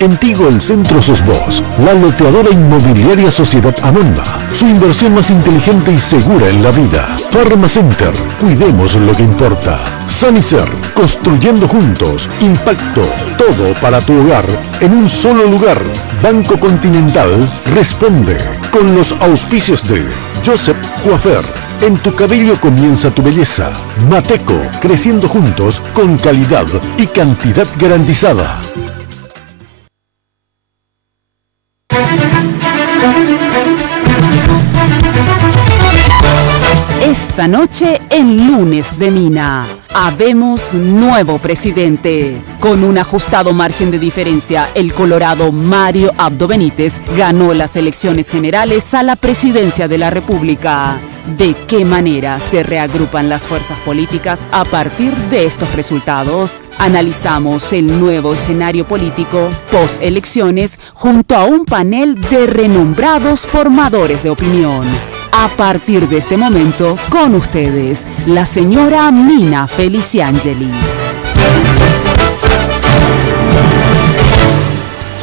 En Tigo el centro sos vos, la loteadora inmobiliaria Sociedad Anónima, su inversión más inteligente y segura en la vida. Pharmacenter, cuidemos lo que importa. Sanicer, construyendo juntos, impacto, todo para tu hogar, en un solo lugar. Banco Continental, responde, con los auspicios de Joseph Coiffeur. En tu cabello comienza tu belleza. Mateco, creciendo juntos, con calidad y cantidad garantizada. Esta noche en Lunes de Mina, habemos nuevo presidente. Con un ajustado margen de diferencia, el colorado Mario Abdo Benítez ganó las elecciones generales a la presidencia de la República. ¿De qué manera se reagrupan las fuerzas políticas a partir de estos resultados? Analizamos el nuevo escenario político post-elecciones junto a un panel de renombrados formadores de opinión. A partir de este momento, con ustedes, la señora Mina Feliciangeli.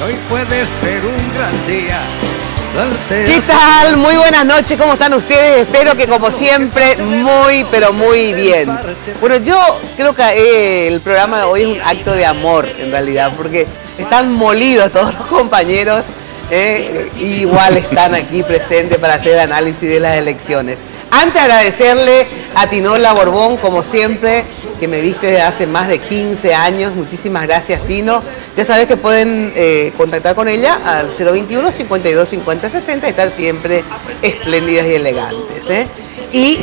Hoy puede ser un gran día. ¿Qué tal? Muy buenas noches, ¿cómo están ustedes? Espero que como siempre, muy pero muy bien. Bueno, yo creo que el programa de hoy es un acto de amor en realidad, porque están molidos todos los compañeros. Igual están aquí presentes para hacer el análisis de las elecciones. Antes agradecerle a Tinola Borbón, como siempre, que me viste desde hace más de 15 años. Muchísimas gracias, Tino. Ya sabes que pueden contactar con ella al 021 52 50 60 y estar siempre espléndidas y elegantes. Y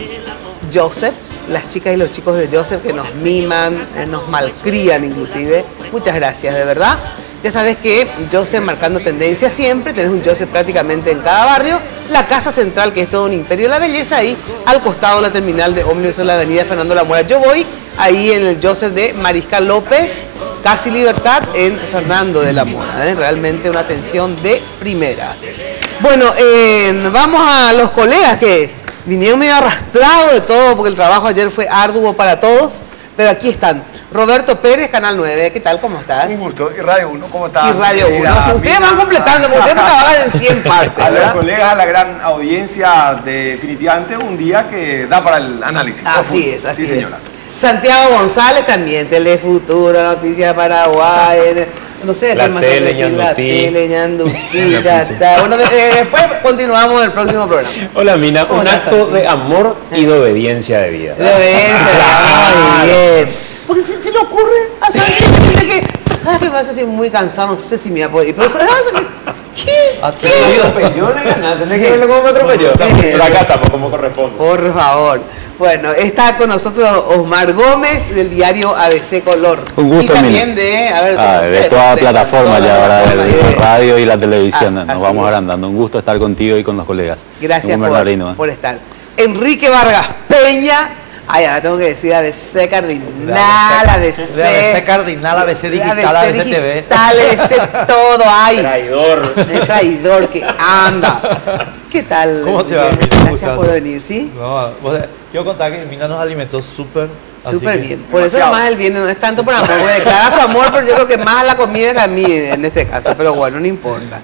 Joseph, las chicas y los chicos de Joseph que nos miman, nos malcrían inclusive. Muchas gracias, de verdad. Ya sabes que Joseph marcando tendencia siempre, tenés un Joseph prácticamente en cada barrio, la Casa Central, que es todo un imperio de la belleza, ahí al costado de la terminal de ómnibus en la avenida Fernando La Mora. Yo voy ahí en el Joseph de Mariscal López, casi Libertad, en Fernando de la Mora. Realmente una atención de primera. Bueno, vamos a los colegas que vinieron medio arrastrados de todo, porque el trabajo ayer fue arduo para todos, pero aquí están. Roberto Pérez, Canal 9, ¿qué tal? ¿Cómo estás? Un gusto. Y Radio 1, ¿cómo estás? Y Radio 1. O sea, ustedes van completando, porque ustedes trabajan en 100 partes, a los ¿verdad? colegas, a la gran audiencia, definitivamente un día que da para el análisis. Así es, así sí, es. señora. Santiago González también, Telefuturo, Noticias de Paraguay, no sé, La ¿qué más tele, decir? La Ñandutí. tele, Ñandutí, Bueno, después continuamos en el próximo programa. Hola, Mina, ¿Cómo un estás, acto Santi? de amor y de obediencia de vida. De muy bien. Porque si le ocurre a Santi, tiene que... ¿Sabes qué pasa? Estoy muy cansado, no sé si me voy a poder ir. Pero ¿sabes qué? Tenés que verlo como me atropelló. Pero acá estamos como corresponde. Por favor. Bueno, está con nosotros Osmar Gómez del diario ABC Color. Un gusto, y también Mina. de, a ver, de toda la plataforma ya ahora, plataforma de radio y la televisión. Así Nos vamos es. agrandando. Un gusto estar contigo y con los colegas. Gracias Un Bernardino, por estar. Enrique Vargas Peña. Ay, ahora tengo que decir ABC Cardinal, ABC Cardinal, ABC Digital, ABC TV. Digital, ABC todo hay. Traidor. El traidor que anda. ¿Qué tal? ¿Cómo te va, Mina? Gracias por venir, ¿sí? No, quiero contar que Mina nos alimentó súper. Súper bien. Por eso nomás él viene, no es tanto por amor, porque declara su amor, pero yo creo que más a la comida que a mí en este caso, pero bueno, no importa.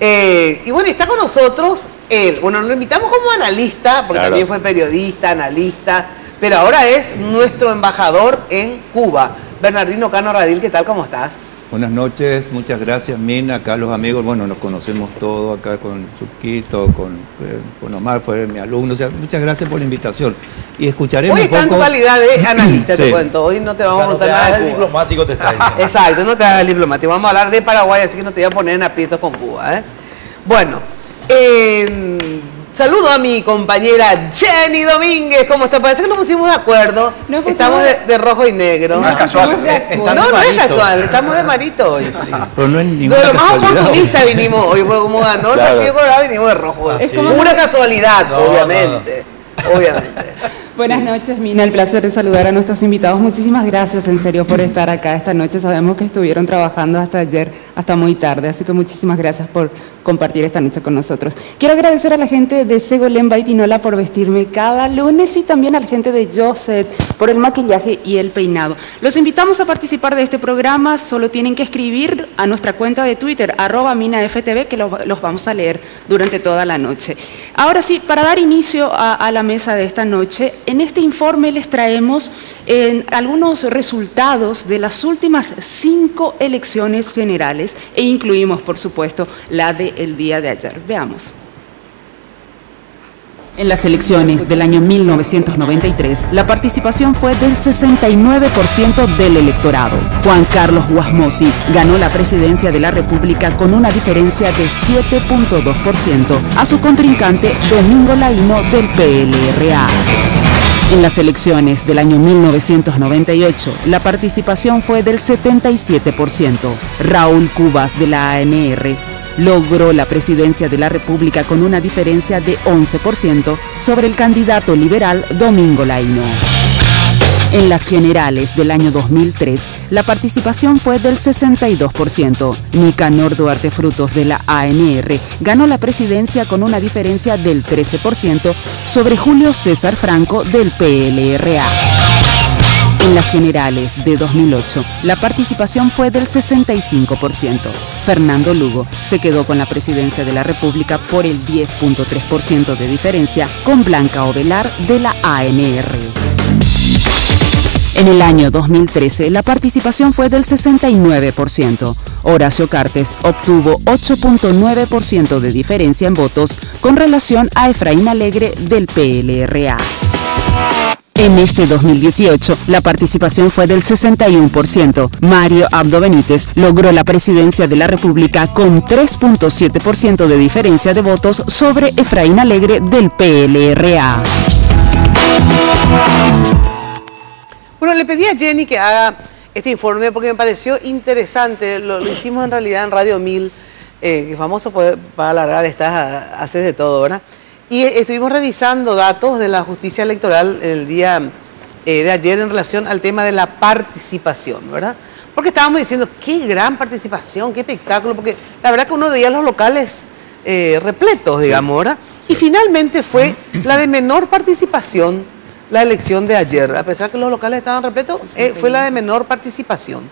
Y bueno, está con nosotros él. Bueno, lo invitamos como analista, porque Claro. también fue periodista, analista, pero ahora es nuestro embajador en Cuba. Bernardino Cano Radil, ¿qué tal? ¿Cómo estás? Buenas noches, muchas gracias, Mina. Acá los amigos, bueno, nos conocemos todos acá con Chuquito, con Omar, fue mi alumno. O sea, muchas gracias por la invitación. Y escucharemos Hoy un está en tu poco... calidad de analista, te Sí. cuento. Hoy no te O vamos sea, a no contar te nada hagas de el Cuba. diplomático, te está diciendo. Exacto, no te hagas el diplomático. Vamos a hablar de Paraguay, así que no te voy a poner en aprietos con Cuba, ¿eh? Bueno, saludo a mi compañera Jenny Domínguez. ¿Cómo está? Parece que nos pusimos de acuerdo. Nos pusimos Estamos de rojo y negro. No es casual. Están No, de no es marito. casual, estamos de marito hoy. Sí. Pero no es ninguna De lo más casualidad. oportunista vinimos hoy, porque como ganó el Claro. Partido Colorado, vinimos de rojo. Es como- Una casualidad, No, obviamente. Obviamente. Buenas noches, Mina. El placer de saludar a nuestros invitados. Muchísimas gracias, en serio, por estar acá esta noche. Sabemos que estuvieron trabajando hasta ayer, hasta muy tarde, así que muchísimas gracias compartir esta noche con nosotros. Quiero agradecer a la gente de Segolén Baitinola por vestirme cada lunes y también a la gente de Joseph por el maquillaje y el peinado. Los invitamos a participar de este programa, solo tienen que escribir a nuestra cuenta de Twitter, @minaftv, que los vamos a leer durante toda la noche. Ahora sí, para dar inicio a la mesa de esta noche, en este informe les traemos algunos resultados de las últimas 5 elecciones generales e incluimos, por supuesto, la del día de ayer. Veamos. En las elecciones del año 1993, la participación fue del 69% del electorado. Juan Carlos Guasmosi ganó la presidencia de la República con una diferencia de 7.2% a su contrincante Domingo Laino del PLRA. En las elecciones del año 1998, la participación fue del 77%. Raúl Cubas de la ANR logró la presidencia de la República con una diferencia de 11% sobre el candidato liberal Domingo Laino. En las generales del año 2003, la participación fue del 62%. Nicanor Duarte Frutos de la ANR ganó la presidencia con una diferencia del 13% sobre Julio César Franco del PLRA. En las generales de 2008, la participación fue del 65%. Fernando Lugo se quedó con la presidencia de la República por el 10.3% de diferencia con Blanca Ovelar de la ANR. En el año 2013, la participación fue del 69%. Horacio Cartes obtuvo 8.9% de diferencia en votos con relación a Efraín Alegre del PLRA. En este 2018, la participación fue del 61%. Mario Abdo Benítez logró la presidencia de la República con 3.7% de diferencia de votos sobre Efraín Alegre del PLRA. Bueno, le pedí a Jenny que haga este informe porque me pareció interesante. Lo hicimos en realidad en Radio 1000, que es famoso para alargar estas, haces de todo, ¿verdad? Y estuvimos revisando datos de la justicia electoral el día de ayer en relación al tema de la participación, ¿verdad? Porque estábamos diciendo, qué gran participación, qué espectáculo, porque la verdad que uno veía los locales repletos, digamos, ¿verdad? Y finalmente fue la de menor participación la elección de ayer, a pesar que los locales estaban repletos, fue la de menor participación.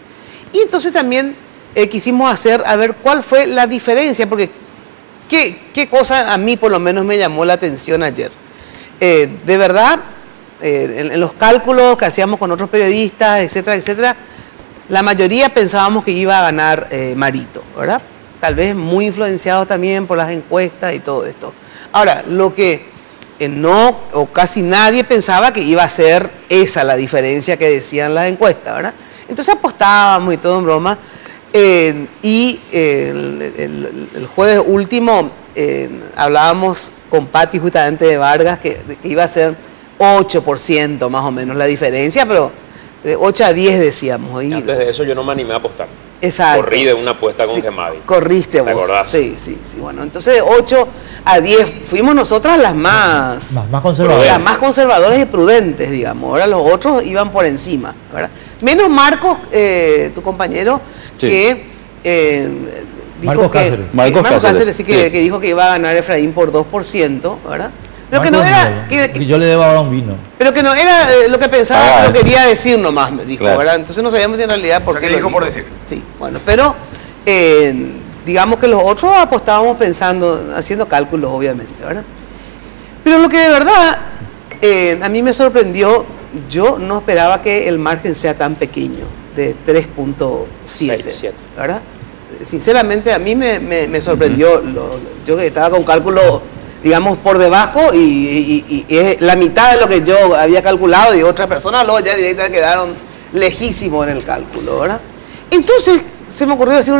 Y entonces también quisimos a ver cuál fue la diferencia, porque qué cosa a mí por lo menos me llamó la atención ayer. De verdad, en los cálculos que hacíamos con otros periodistas, etcétera, etcétera, la mayoría pensábamos que iba a ganar Marito, ¿verdad? Tal vez muy influenciado también por las encuestas y todo esto. Ahora, lo que no, o casi nadie pensaba que iba a ser esa la diferencia que decían las encuestas, ¿verdad? Entonces apostábamos y todo en broma. Y el jueves último hablábamos con Pati justamente de Vargas que iba a ser 8% más o menos la diferencia, pero de 8 a 10 decíamos. Y antes de eso yo no me animé a apostar. Exacto. Corrí de una apuesta con Gemadi. Corriste vos. ¿Te acordás? Sí. Bueno, entonces de 8 a 10 fuimos nosotras las más conservadoras. Las más conservadoras y prudentes, digamos. Ahora los otros iban por encima, ¿verdad? Menos Marcos, tu compañero, sí, que dijo Marcos Cáceres, sí, que dijo que iba a ganar Efraín por 2%, ¿verdad? Pero que no era... Que yo le debo ahora un vino. Pero que no era lo que pensaba, lo quería decir nomás, me dijo, claro, ¿verdad? Entonces no sabíamos en realidad por qué. Dijo por decir. Sí, bueno, pero digamos que los otros apostábamos pensando, haciendo cálculos, obviamente, ¿verdad? Pero lo que de verdad a mí me sorprendió, yo no esperaba que el margen sea tan pequeño, de 3.7, ¿verdad? Sinceramente a mí me sorprendió, yo que estaba con cálculo, digamos, por debajo y es la mitad de lo que yo había calculado y otras personas luego ya directamente quedaron lejísimos en el cálculo, ¿verdad? Entonces se me ocurrió decir,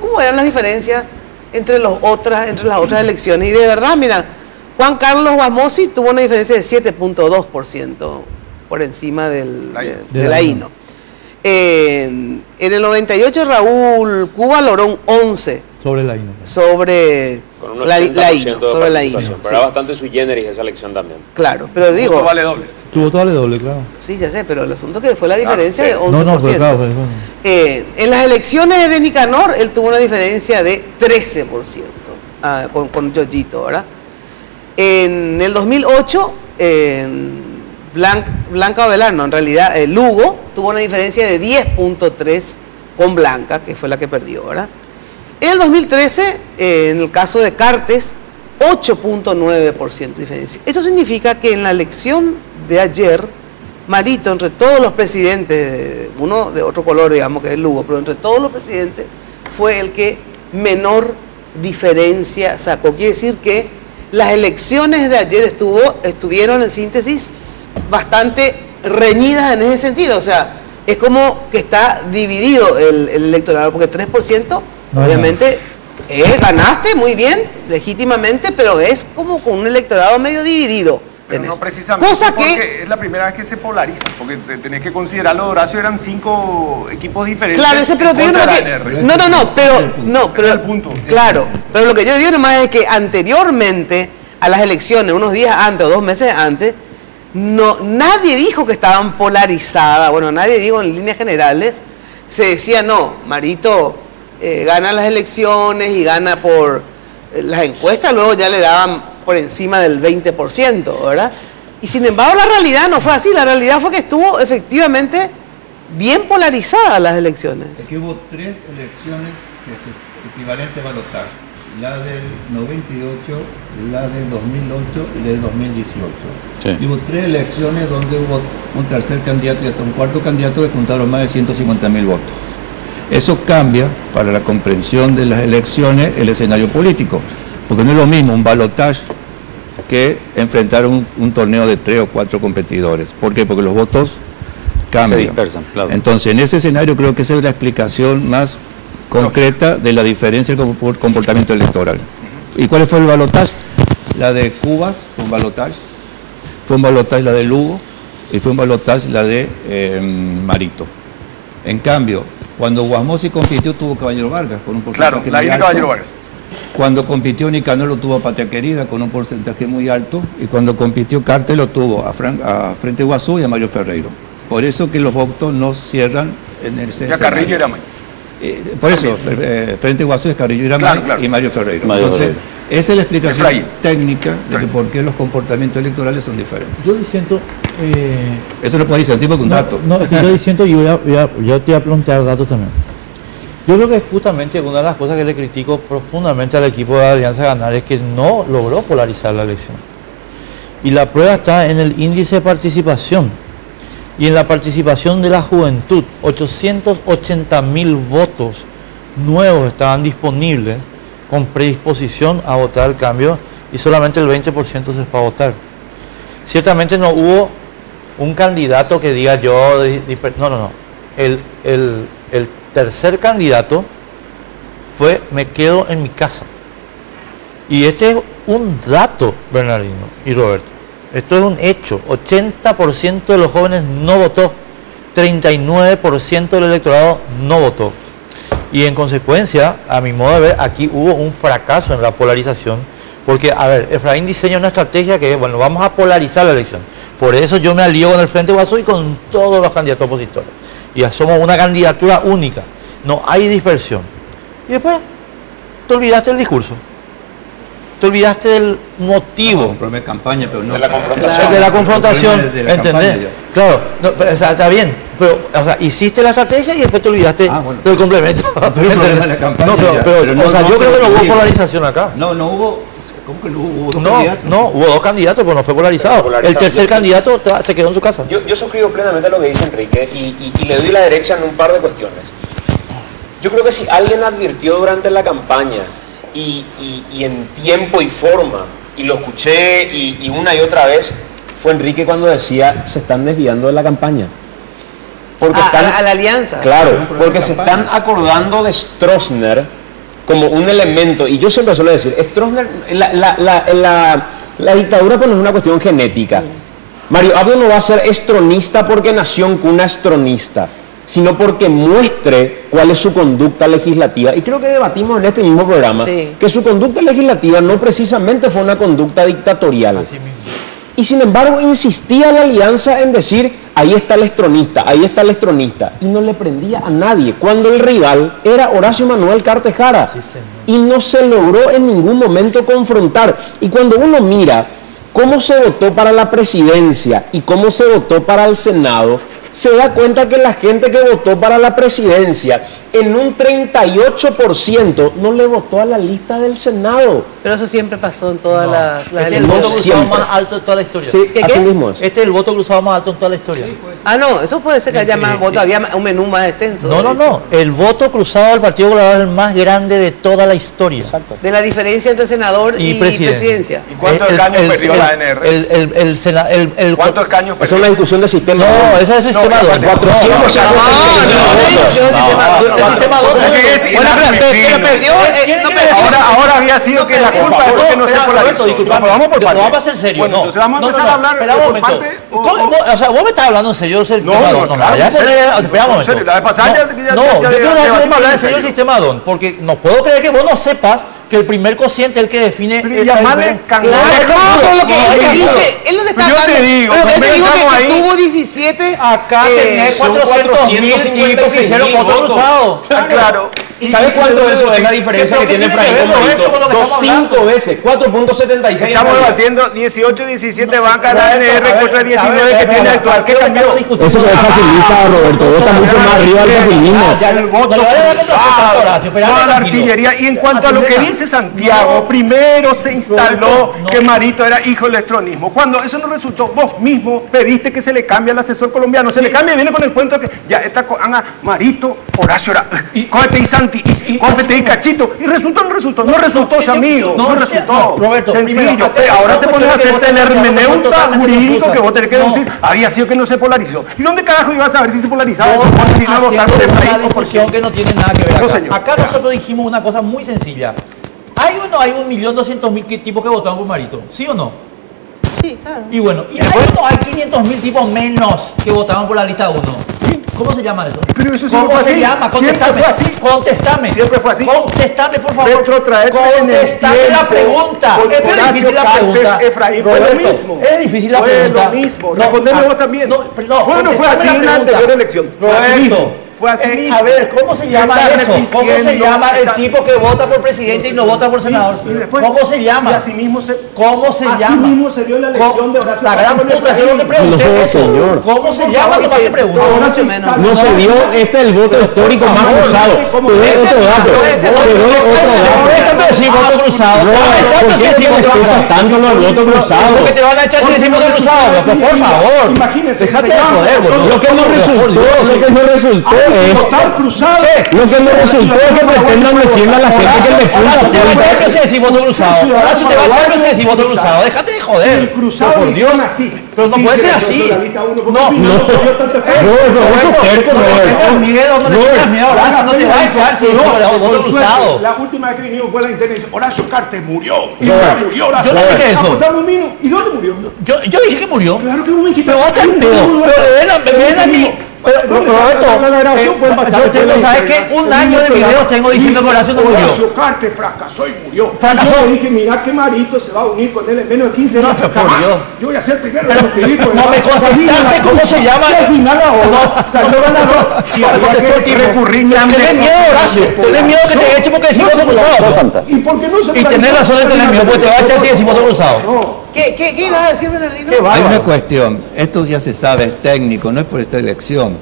¿cómo eran las diferencias entre las otras elecciones? Y de verdad, mira, Juan Carlos Guasmosi tuvo una diferencia de 7.2% por encima de Laino. En el 98 Raúl Cuba logró un 11 sobre Laino. Con un 80% sobre Laino. Pero era bastante sui generis esa elección también. Claro, pero digo... Vale doble. Tuvo vale doble, claro. Sí, ya sé, pero el asunto que fue la diferencia de 11%. No, pero claro, bueno. En las elecciones de Nicanor, él tuvo una diferencia de 13%. con Yoyito, ¿verdad? En el 2008, Blanca Ovelar, en realidad Lugo tuvo una diferencia de 10.3 con Blanca, que fue la que perdió, ¿verdad? En el 2013, en el caso de Cartes, 8.9% de diferencia. Esto significa que en la elección de ayer, Marito, entre todos los presidentes, uno de otro color, digamos, que es Lugo, pero entre todos los presidentes, fue el que menor diferencia sacó. Quiere decir que las elecciones de ayer estuvieron, en síntesis, bastante reñidas en ese sentido. O sea, es como que está dividido el electorado, porque 3%, obviamente, ganaste muy bien, legítimamente, pero es como con un electorado medio dividido. Pero no precisamente, cosa porque que es la primera vez que se polariza, porque tenés que considerarlo, Horacio, eran 5 equipos diferentes. Claro, ese, pero te digo que pero el punto. Claro, pero lo que yo digo nomás es que anteriormente a las elecciones, unos días antes o 2 meses antes, nadie dijo que estaban polarizadas. Bueno, nadie dijo en líneas generales. Se decía, no, Marito gana las elecciones y gana por las encuestas, luego ya le daban por encima del 20%, ¿verdad? Y sin embargo la realidad no fue así. La realidad fue que estuvo efectivamente bien polarizadas las elecciones. Es que hubo 3 elecciones equivalentes a balotaje: la del 98, la del 2008 y la del 2018. Sí. Y hubo 3 elecciones donde hubo un tercer candidato y hasta un cuarto candidato que juntaron más de 150.000 votos. Eso cambia, para la comprensión de las elecciones, el escenario político. Porque no es lo mismo un balotaje que enfrentar un torneo de 3 o 4 competidores. ¿Por qué? Porque los votos cambian. Se dispersan, claro. Entonces, en ese escenario creo que esa es la explicación más concreta de la diferencia del comportamiento electoral. ¿Y cuál fue el balotaje? La de Cubas fue un balotaje la de Lugo y fue un balotaje la de Marito. En cambio, cuando Guasmosi compitió tuvo Caballero Vargas con un porcentaje muy alto. Claro, la de Caballero Vargas. Cuando compitió Nicanor lo tuvo a Patria Querida con un porcentaje muy alto, y cuando compitió Cartes lo tuvo a Frente Guazú y a Mario Ferreiro. Por eso que los votos no cierran en el escenario. Ya Carrillo era por eso, Frente Guazú es Carrillo Iramay, claro. Y Mario Ferreiro. Entonces, esa es la explicación técnica de por qué los comportamientos electorales son diferentes. Yo diciendo... eso lo puede decir tipo con datos. No, es que yo diciendo, yo te voy a plantear datos también. Yo creo que justamente una de las cosas que le critico profundamente al equipo de Alianza Ganar es que no logró polarizar la elección. Y la prueba está en el índice de participación y en la participación de la juventud. 880.000 votos nuevos estaban disponibles con predisposición a votar el cambio, y solamente el 20% se fue a votar. Ciertamente no hubo un candidato que diga yo... No. El tercer candidato fue me quedo en mi casa. Y este es un dato, Bernardino y Roberto. Esto es un hecho. 80% de los jóvenes no votó. 39% del electorado no votó. Y en consecuencia, a mi modo de ver, aquí hubo un fracaso en la polarización. Porque, a ver, Efraín diseña una estrategia que es, bueno, vamos a polarizar la elección. Por eso yo me alío con el Frente Guazú y con todos los candidatos opositores. Y somos una candidatura única. No hay dispersión. Y después, te olvidaste del discurso. Te olvidaste del motivo. No, de campaña, pero no de la confrontación. De la confrontación, ¿entendés? Claro, no, pero, o sea, está bien. Pero, o sea, hiciste la estrategia y después te olvidaste del complemento. Pero la campaña o sea, yo creo que no hubo polarización acá. No hubo... ¿Cómo que no hubo 2 candidatos? No, hubo 2 candidatos, pero no fue polarizado. El tercer candidato se quedó en su casa. Yo suscribo plenamente a lo que dice Enrique y le doy la derecha en un par de cuestiones. Yo creo que si alguien advirtió durante la campaña y en tiempo y forma, y lo escuché y una y otra vez, fue Enrique cuando decía se están desviando de la campaña. Porque están, a la alianza. Claro, porque se están acordando de Stroessner como un elemento, y yo siempre suelo decir, Stroessner, la dictadura pues no es una cuestión genética. Mario Abdo no va a ser estronista porque nació en cuna estronista, sino porque muestre cuál es su conducta legislativa. Y creo que debatimos en este mismo programa que su conducta legislativa no precisamente fue una conducta dictatorial. Y sin embargo insistía la alianza en decir, ahí está el estronista, ahí está el estronista. Y no le prendía a nadie, cuando el rival era Horacio Manuel Cartejara. Sí, y no se logró en ningún momento confrontar. Y cuando uno mira cómo se votó para la presidencia y cómo se votó para el Senado, se da cuenta que la gente que votó para la presidencia, en un 38% no le votó a la lista del Senado. Pero eso siempre pasó en todas las este es el voto cruzado más alto de toda la historia. Sí, así mismo es. Este es el voto cruzado más alto en toda la historia. Ah, no, eso puede ser que haya más votos, había un menú más extenso. No. El voto cruzado del Partido Colorado es el más grande de toda la historia. Exacto. De la diferencia entre senador y presidencia. ¿Y cuántos escaños perdió la ANR? ¿Cuántos escaños perdió? Esa es una discusión de sistema. No, esa es sistema 2. 400 Ahora había sido que la culpa es porque no se polarizó. Vamos por parte. Vamos a ser serios. Bueno, entonces vamos a empezar a hablar por parte. O sea, vos me estás hablando en serio del sistema DON. Espera un momento. La vez pasada yo quiero dejar de hablar en serio del sistema DON, porque no puedo creer que vos no sepas que el primer cociente es el que define el llamarle Claro, lo que él te dice, él no te está hablando. Yo te digo que tuvo 17. Acá tenés 400.000 tipos que hicieron voto cruzado. Claro. ¿Y sabes cuánto eso es la diferencia que tiene Efraín con Marito? 5 veces, 4.76. Estamos debatiendo 18, 17 bancas de la ANR contra 19 que tiene actual. ¿Qué cambió? Eso no es facilista, Roberto. Vota mucho más arriba del facilismo. El voto cruzado, toda la artillería. Y en cuanto a lo que dice Santiago, primero se instaló que Marito era hijo del estronismo. Cuando eso no resultó, vos mismo pediste que se le cambie al asesor colombiano. Se le cambia y viene con el cuento de que ya está con Marito, Horacio era, cógete y Santi, cógete y Cachito. Y resultó, no resultó, amigo. No resultó. Roberto, sencillo. Ahora te pones a hacerte el hermeneuta jurídico que vos tenés que decir, había sido que no se polarizó. ¿Y dónde carajo ibas a saber si se polarizaba? Si no votaron de país. Una discusión que no tiene nada que ver acá. Acá nosotros dijimos una cosa muy sencilla. ¿Hay o no hay 1.200.000 tipos que votaron por Marito? ¿Sí o no? Sí, claro. Y bueno, ¿y hay o no hay 500.000 tipos menos que votaron por la lista 1? ¿Cómo se llama eso? Pero eso ¿Cómo se llama? Contestame. Siempre fue así. Contestame, por favor. Contestame la pregunta. Es difícil la pregunta. Fue lo mismo. Es difícil la pregunta. Fue lo mismo. Respondeme vos también. Fue o no fue así en la anterior elección. Roberto. Fue así. A ver, ¿cómo se llama eso? ¿Cómo se llama el tipo que vota por presidente y no vota por senador? ¿Cómo se llama? Y así mismo se dio la elección de Horacio. La gran puta, yo no te pregunté eso. Señor. ¿Cómo se llama? No te pregunto. No se dio, este es el voto histórico más usado. Te doy otro dato. Te voto cruzado. ¿Por qué te pesa tanto los votos cruzados? Porque te van a echar si decimos voto cruzado. Por favor. Imagínense. Déjate de joder, boludo. Lo que no resultó es lo que no resultó es que pretendan decirle a la gente que les Ahora se te va a echar si decimos voto cruzado. Ahora se te va a echar si decimos voto cruzado. Déjate de joder. El cruzado por Dios así. Pero no puede ser así. No, eso es terco, no tengas miedo, no le tengas miedo, Horacio, no te va a echar si decimos voto cruzado. La última vez que vinimos fue la internet, Horacio Cartes murió. Yo no dije eso. ¿Y dónde murió? Yo dije que murió. Claro que vos me dijiste. Pero vos estás pero ven a mí. Roberto, ¿sabes qué? Un año de videos tengo diciendo que Horacio no murió. Horacio Cartes fracasó y murió. Fracasó. Yo dije, mira que Marito se va a unir con él en menos de 15 años. No, por Dios. Yo voy a ser primero en escribir. No me contestaste cómo se llama. Al final ahora salió ganador. Y había que recurrir. Tenés miedo, Horacio. Tenés miedo que te eche porque decimos voto cruzado. ¿Y por qué no se? Y tenés razón de tener miedo porque te va a echar si decimos voto cruzado. ¿Qué ibas a decir, Bernardino? Hay una cuestión, esto ya se sabe, es técnico, no es por esta elección.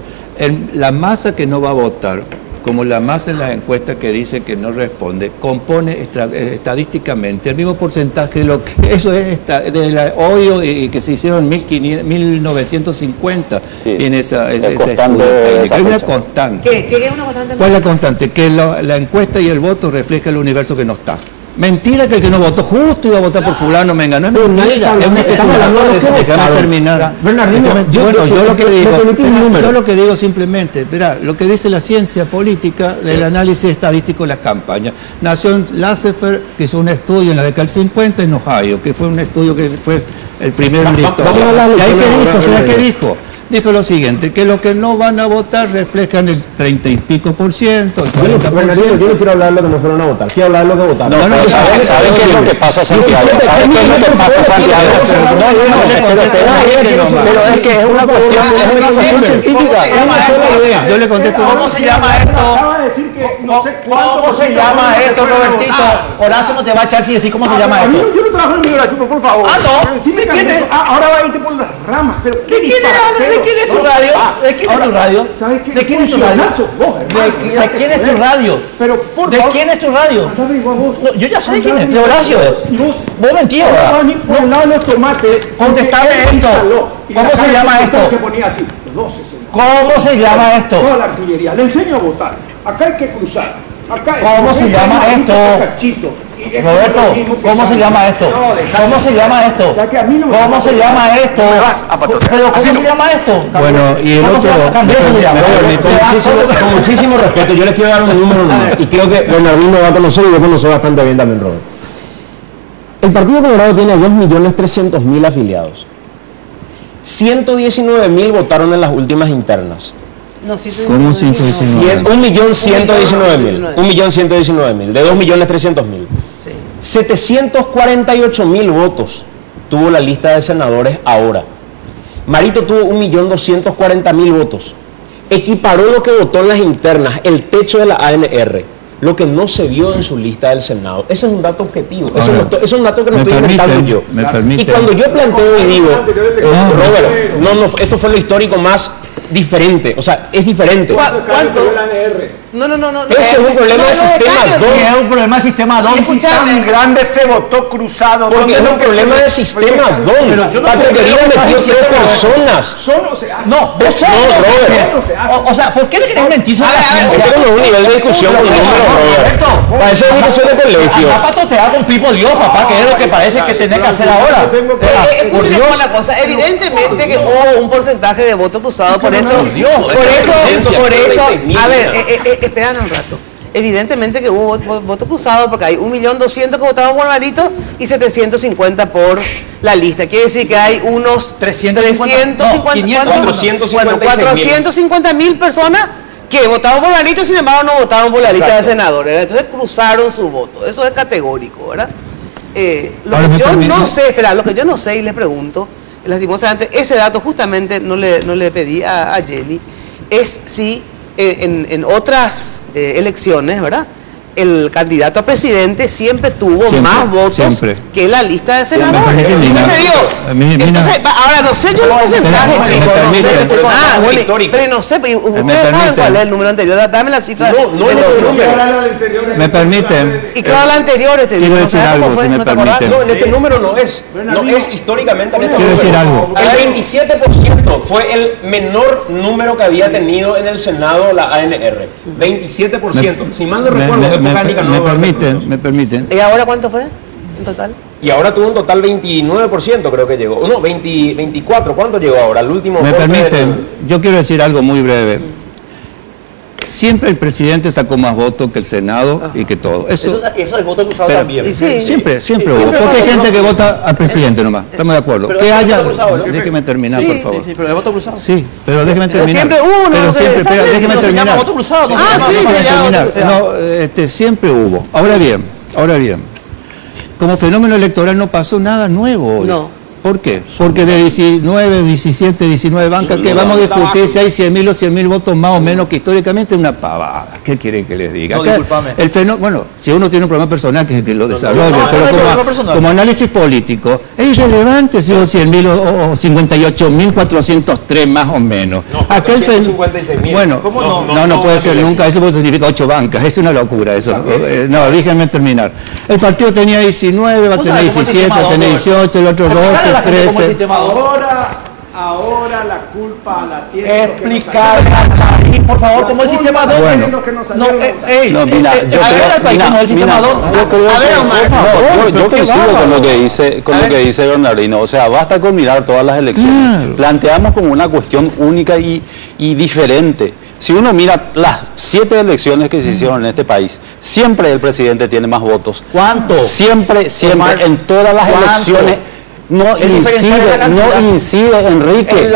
La masa que no va a votar, como la masa en las encuestas que dice que no responde, compone estadísticamente el mismo porcentaje de lo que eso es de hoy y que se hicieron en 1950 en ese estudio técnico. Hay una constante. ¿Qué es una constante? ¿Cuál es la constante? Que la encuesta y el voto refleja el universo que no está. Mentira que el que no votó justo iba a votar por fulano, venga, no es mentira, es una especulación. Déjame terminar. Yo lo que digo simplemente, verá, lo que dice la ciencia política del análisis estadístico de las campañas. Nació Lassefer, que hizo un estudio en la década del 50 en Ohio, que fue un estudio que fue el primero en la historia. ¿Y ahí qué dijo? dijo lo siguiente, que los que no van a votar reflejan el 30 y pico %, el 40%. Yo no quiero hablar de lo que no fueron a votar, quiero hablar de lo que votaron. ¿Sabes qué es lo que pasa, Santiago? ¿Sabes qué es lo que pasa, Santiago? Pero es que es una cuestión científica. Yo le contesto. ¿Cómo se llama esto? ¿Cómo se llama esto, Robertito? Horacio no te va a echar si decís cómo se llama esto. Yo no trabajo en mi Horacio, por favor. ¿De quién es? Ahora va a irte por las ramas. ¿De quién es tu radio? ¿De quién es tu radio? ¿De quién es tu radio? ¿De quién es tu radio? ¿De quién es tu radio? Yo ya sé de quién es. De Horacio es. Vos mentís ahora. Por el lado de los tomates. Contestame esto. ¿Cómo se llama esto? Se ponía así. ¿Cómo se llama esto? Toda la artillería. Le enseño a votar. Acá hay que cruzar. ¿Cómo se llama esto? Roberto, ¿cómo se llama esto? ¿Cómo se llama esto? ¿Cómo se llama esto? ¿Pero cómo se llama esto? Bueno, y el otro... Con muchísimo respeto, yo les quiero dar un número nomás, y creo que Bernardino va a conocer y yo conozco bastante bien también, Robert. El Partido Colorado tiene 2.300.000 afiliados. 119.000 votaron en las últimas internas. No, ¿cómo 119? 1.119.000. 1.119.000, de 2.300.000. 748.000 votos tuvo la lista de senadores ahora. Marito tuvo 1.240.000 votos. Equiparó lo que votó en las internas, el techo de la ANR, lo que no se vio en su lista del Senado. Ese es un dato objetivo. Ese es un dato que no estoy inventando yo. Y cuando yo planteo y digo, Robert, no, esto fue lo histórico más diferente, o sea, es diferente. ¿Cuánto? No. Ese es un problema de sistema 2. Es un problema de sistema 2. Si tan grande se votó cruzado. Porque es un problema de sistema 2. Patria metió 3 personas. Solo se hace. No, vos sos. O sea, ¿por qué le querés mentir sobre la ciencia? Esto no es un nivel de discusión con Roberto. Para eso es discusión de colegio. Acá patotear con Pipo Dios, papá, que es lo que parece que tenés que hacer ahora. Escúchame una cosa, evidentemente que hubo un porcentaje de voto cruzado, por eso, a ver, esperan un rato. Evidentemente que hubo voto cruzado porque hay 1.200.000 que votaron por Marito y 750 por la lista. Quiere decir que hay unos 450.000 personas que votaron por Marito, sin embargo no votaron por la lista de senadores. Entonces cruzaron su voto. Eso es categórico, ¿verdad? Lo que yo no sé y les pregunto, lastimosamente, ese dato justamente no le pedí a Jenny, es si en otras elecciones, ¿verdad?, el candidato a presidente siempre tuvo más votos que la lista de senadores. Entonces, ahora no sé yo el porcentaje, chicos. Pero no sé, ustedes saben cuál es el número anterior. Dame la cifra. ¿Me permiten? ¿Y qué era la anterior? Quiero decir algo, si me permiten. No, en este número no es históricamente en este número. Quiero decir algo. El 27% fue el menor número que había tenido en el Senado la ANR. 27%. Si mal no recuerdo, me permiten. ¿Y ahora cuánto fue en total? Y ahora tuvo un total 29%, creo que llegó. No, 24. ¿Cuánto llegó ahora? El último. Me permiten. Yo quiero decir algo muy breve. Siempre el presidente sacó más votos que el Senado y que todo. Eso es voto cruzado también. Siempre hubo. Porque hay gente que vota al presidente nomás. Estamos de acuerdo. Pero que haya. Déjeme terminar, por favor. Sí, pero el voto cruzado. Sí, pero déjeme terminar. Siempre hubo, ¿no? Pero déjeme terminar. Voto cruzado. Siempre hubo. Ahora bien. Como fenómeno electoral no pasó nada nuevo hoy. No. ¿Por qué? Porque de 19, 17, 19 bancas, que vamos a discutir si hay 100.000 o 100.000 votos más o menos, que históricamente es una pavada. ¿Qué quieren que les diga? No, discúlpame. El fenómeno, bueno, si uno tiene un problema personal, que lo desarrolle, pero como análisis político, es irrelevante si hubo 100.000 o 58.403 más o menos. Acá el fenómeno... Bueno, no puede ser nunca, eso significa 8 bancas, es una locura eso. No, déjenme terminar. El partido tenía 19, va a tener 17, va a tener 18, el otro 12. 13. Ahora la culpa la tiene. Explicarle al país, por favor, cómo el sistema 2. Yo coincido con lo que dice Bernardino. O sea, basta con mirar todas las elecciones. Planteamos como una cuestión única y diferente. Si uno mira las 7 elecciones que se hicieron en este país, siempre el presidente tiene más votos. ¿Cuánto? Siempre, en todas las elecciones. No incide, Enrique.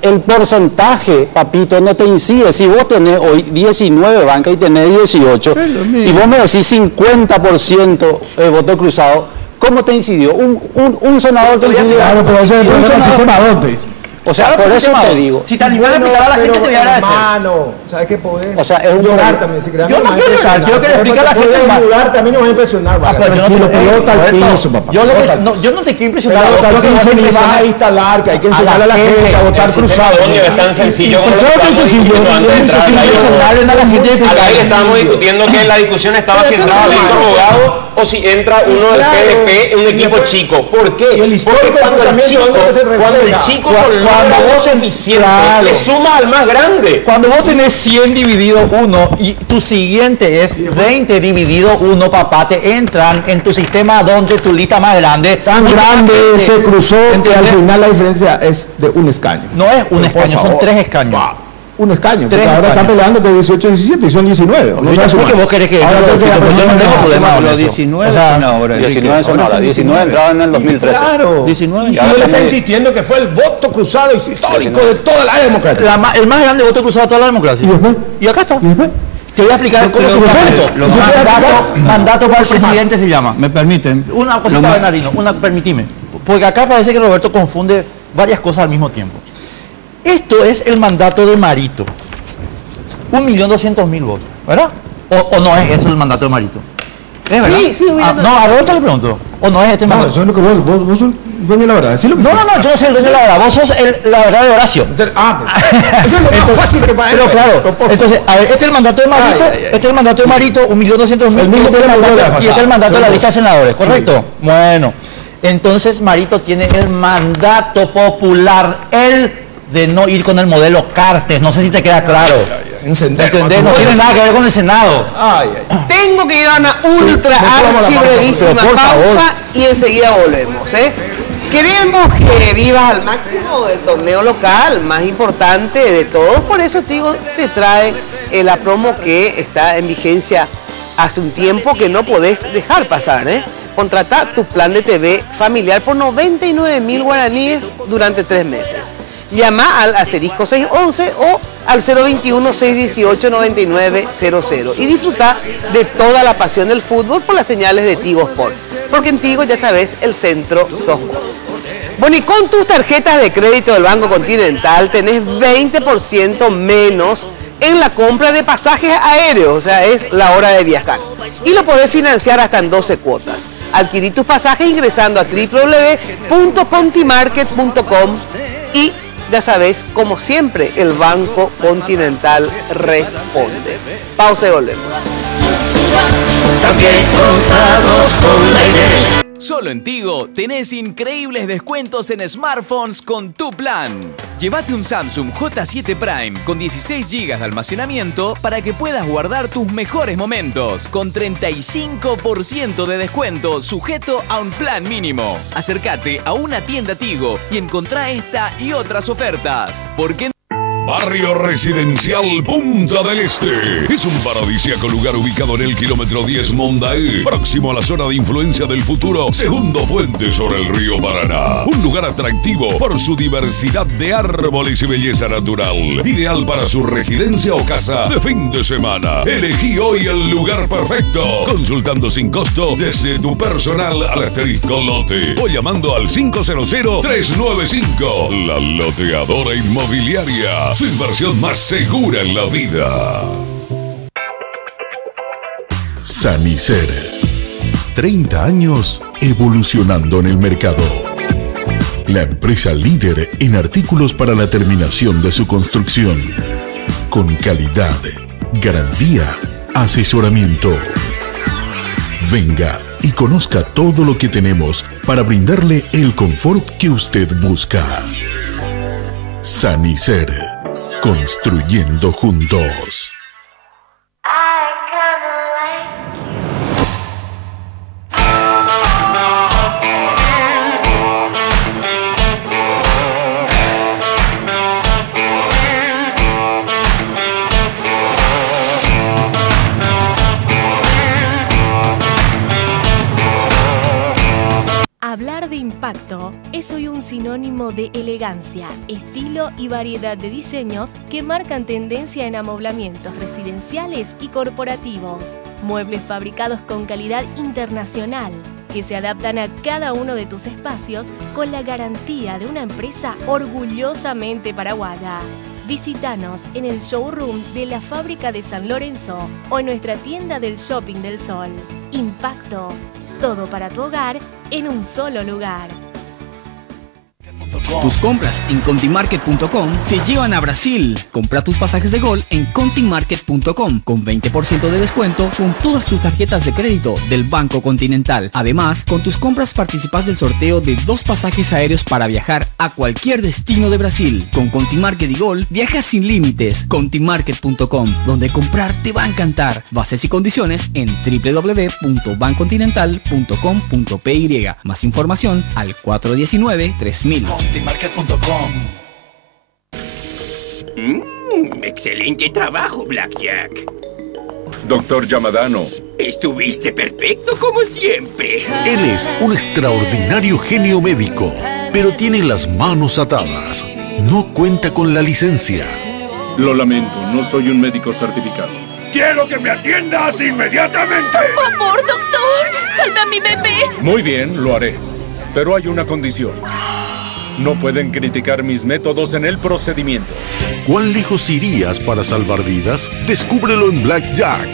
El porcentaje, papito, no te incide. Si vos tenés hoy 19 bancas y tenés 18, y vos me decís 50% voto cruzado, ¿cómo te incidió? Un senador te incidió. Claro, pero ese es el problema del sistema, ¿dónde? O sea, por eso te digo. Si te animas a explicar a la gente, te voy a agradecer. Hermano, ¿sabes qué podés? O sea, es un llorar también. Si yo no quiero llorar, quiero que le explique a la gente. Llorar también nos va a impresionar. Pelota al piso, papá. Yo no te quiero impresionar. Pelota al piso ni vas a instalar, que hay que enseñarle a la gente a votar cruzado. Es tan sencillo. Claro que es sencillo. Al aire estábamos discutiendo que la discusión estaba si entraba el abogado o si entra uno del PDP en un equipo chico. ¿Por qué? Porque cuando el chico cuando vos eficiente, le suma al más grande. Cuando vos tenés 100 dividido 1 y tu siguiente es 20 dividido 1, papá, te entran en tu sistema donde tu lista más grande. Tan grande se cruzó que al final la diferencia es de un escaño. No es un escaño, son 3 escaños. Un escaño, porque ahora están peleando de 18 y 17 y son 19. No sabes que vos querés que ahora tengo que aprender los 19 son ahora. 19 son ahora. 19 entraron en el 2013. Claro. 19. Y él está insistiendo que fue el voto cruzado histórico de toda la democracia. El más grande voto cruzado de toda la democracia. ¿Y después? Y acá está. ¿Y después? Te voy a explicar cómo se llama. Mandato para el presidente se llama. ¿Me permiten? Una cosita, Bernardino, permitime. Porque acá parece que Roberto confunde varias cosas al mismo tiempo. Esto es el mandato de Marito. 1.200.000 votos, ¿verdad? ¿O no es eso el mandato de Marito? ¿Es verdad? Sí, no, a Roberto le pregunto. ¿O no es este mandato? No, eso es lo que vos sos dueño de la verdad. ¿Sí lo que no, yo no soy el dueño de la verdad. Vos sos la verdad de Horacio. Entonces, eso es lo más fácil que para él. Pero claro, entonces, a ver, este es el mandato de Marito, este es el mandato de Marito, 1.200.000. El mismo que y este es el mandato de la lista de senadores, ¿correcto? Sí. Bueno, entonces Marito tiene el mandato popular, de no ir con el modelo Cartes. No sé si te queda claro. ¿Entendés? No tiene nada que ver con el Senado. Tengo que ir a una ultra archibrevísima pausa y enseguida volvemos. Queremos que vivas al máximo el torneo local, más importante de todos. Por eso te trae la promo que está en vigencia hace un tiempo que no podés dejar pasar. Contrata tu plan de TV familiar por 99.000 guaraníes durante 3 meses. Llama al asterisco 611 o al 021-618-9900 y disfruta de toda la pasión del fútbol por las señales de Tigo Sport. Porque en Tigo, ya sabes, el centro sos vos. Bueno, y con tus tarjetas de crédito del Banco Continental tenés 20% menos en la compra de pasajes aéreos, o sea, es la hora de viajar. Y lo podés financiar hasta en 12 cuotas. Adquirí tus pasajes ingresando a www.contimarket.com y ya sabes, como siempre, el Banco Continental responde. Pausa y volvemos. También contamos con la Inés. Solo en Tigo tenés increíbles descuentos en smartphones con tu plan. Llévate un Samsung J7 Prime con 16 GB de almacenamiento para que puedas guardar tus mejores momentos con 35% de descuento sujeto a un plan mínimo. Acércate a una tienda Tigo y encontrá esta y otras ofertas. Porque Barrio Residencial Punta del Este. Es un paradisíaco lugar ubicado en el kilómetro 10 Mondaí, próximo a la zona de influencia del futuro segundo puente sobre el río Paraná. Un lugar atractivo por su diversidad de árboles y belleza natural. Ideal para su residencia o casa de fin de semana. Elegí hoy el lugar perfecto. Consultando sin costo desde tu personal al asterisco lote o llamando al 500-395. La Loteadora Inmobiliaria. Su inversión más segura en la vida. Sanicer. 30 años evolucionando en el mercado. La empresa líder en artículos para la terminación de su construcción. Con calidad, garantía, asesoramiento. Venga y conozca todo lo que tenemos para brindarle el confort que usted busca. Sanicer. Construyendo juntos. es hoy un sinónimo de elegancia, estilo y variedad de diseños que marcan tendencia en amoblamientos residenciales y corporativos. Muebles fabricados con calidad internacional, que se adaptan a cada uno de tus espacios con la garantía de una empresa orgullosamente paraguaya. Visítanos en el showroom de la fábrica de San Lorenzo o en nuestra tienda del Shopping del Sol. Impacto, todo para tu hogar en un solo lugar. Tus compras en contimarket.com te llevan a Brasil. Compra tus pasajes de gol en contimarket.com con 20% de descuento con todas tus tarjetas de crédito del Banco Continental. Además, con tus compras participas del sorteo de 2 pasajes aéreos para viajar a cualquier destino de Brasil. Con Contimarket y Gol, viajas sin límites. Contimarket.com, donde comprar te va a encantar. Bases y condiciones en www.bancontinental.com.py. Más información al 419-3000. Contimarket.com. Excelente trabajo, Blackjack. Doctor Yamadano. Estuviste perfecto como siempre. Él es un extraordinario genio médico, pero tiene las manos atadas. No cuenta con la licencia. Lo lamento, no soy un médico certificado. ¡Quiero que me atiendas inmediatamente! ¡Por favor, doctor! ¡Salve a mi bebé! Muy bien, lo haré. Pero hay una condición. No pueden criticar mis métodos en el procedimiento. ¿Cuán lejos irías para salvar vidas? Descúbrelo en Blackjack.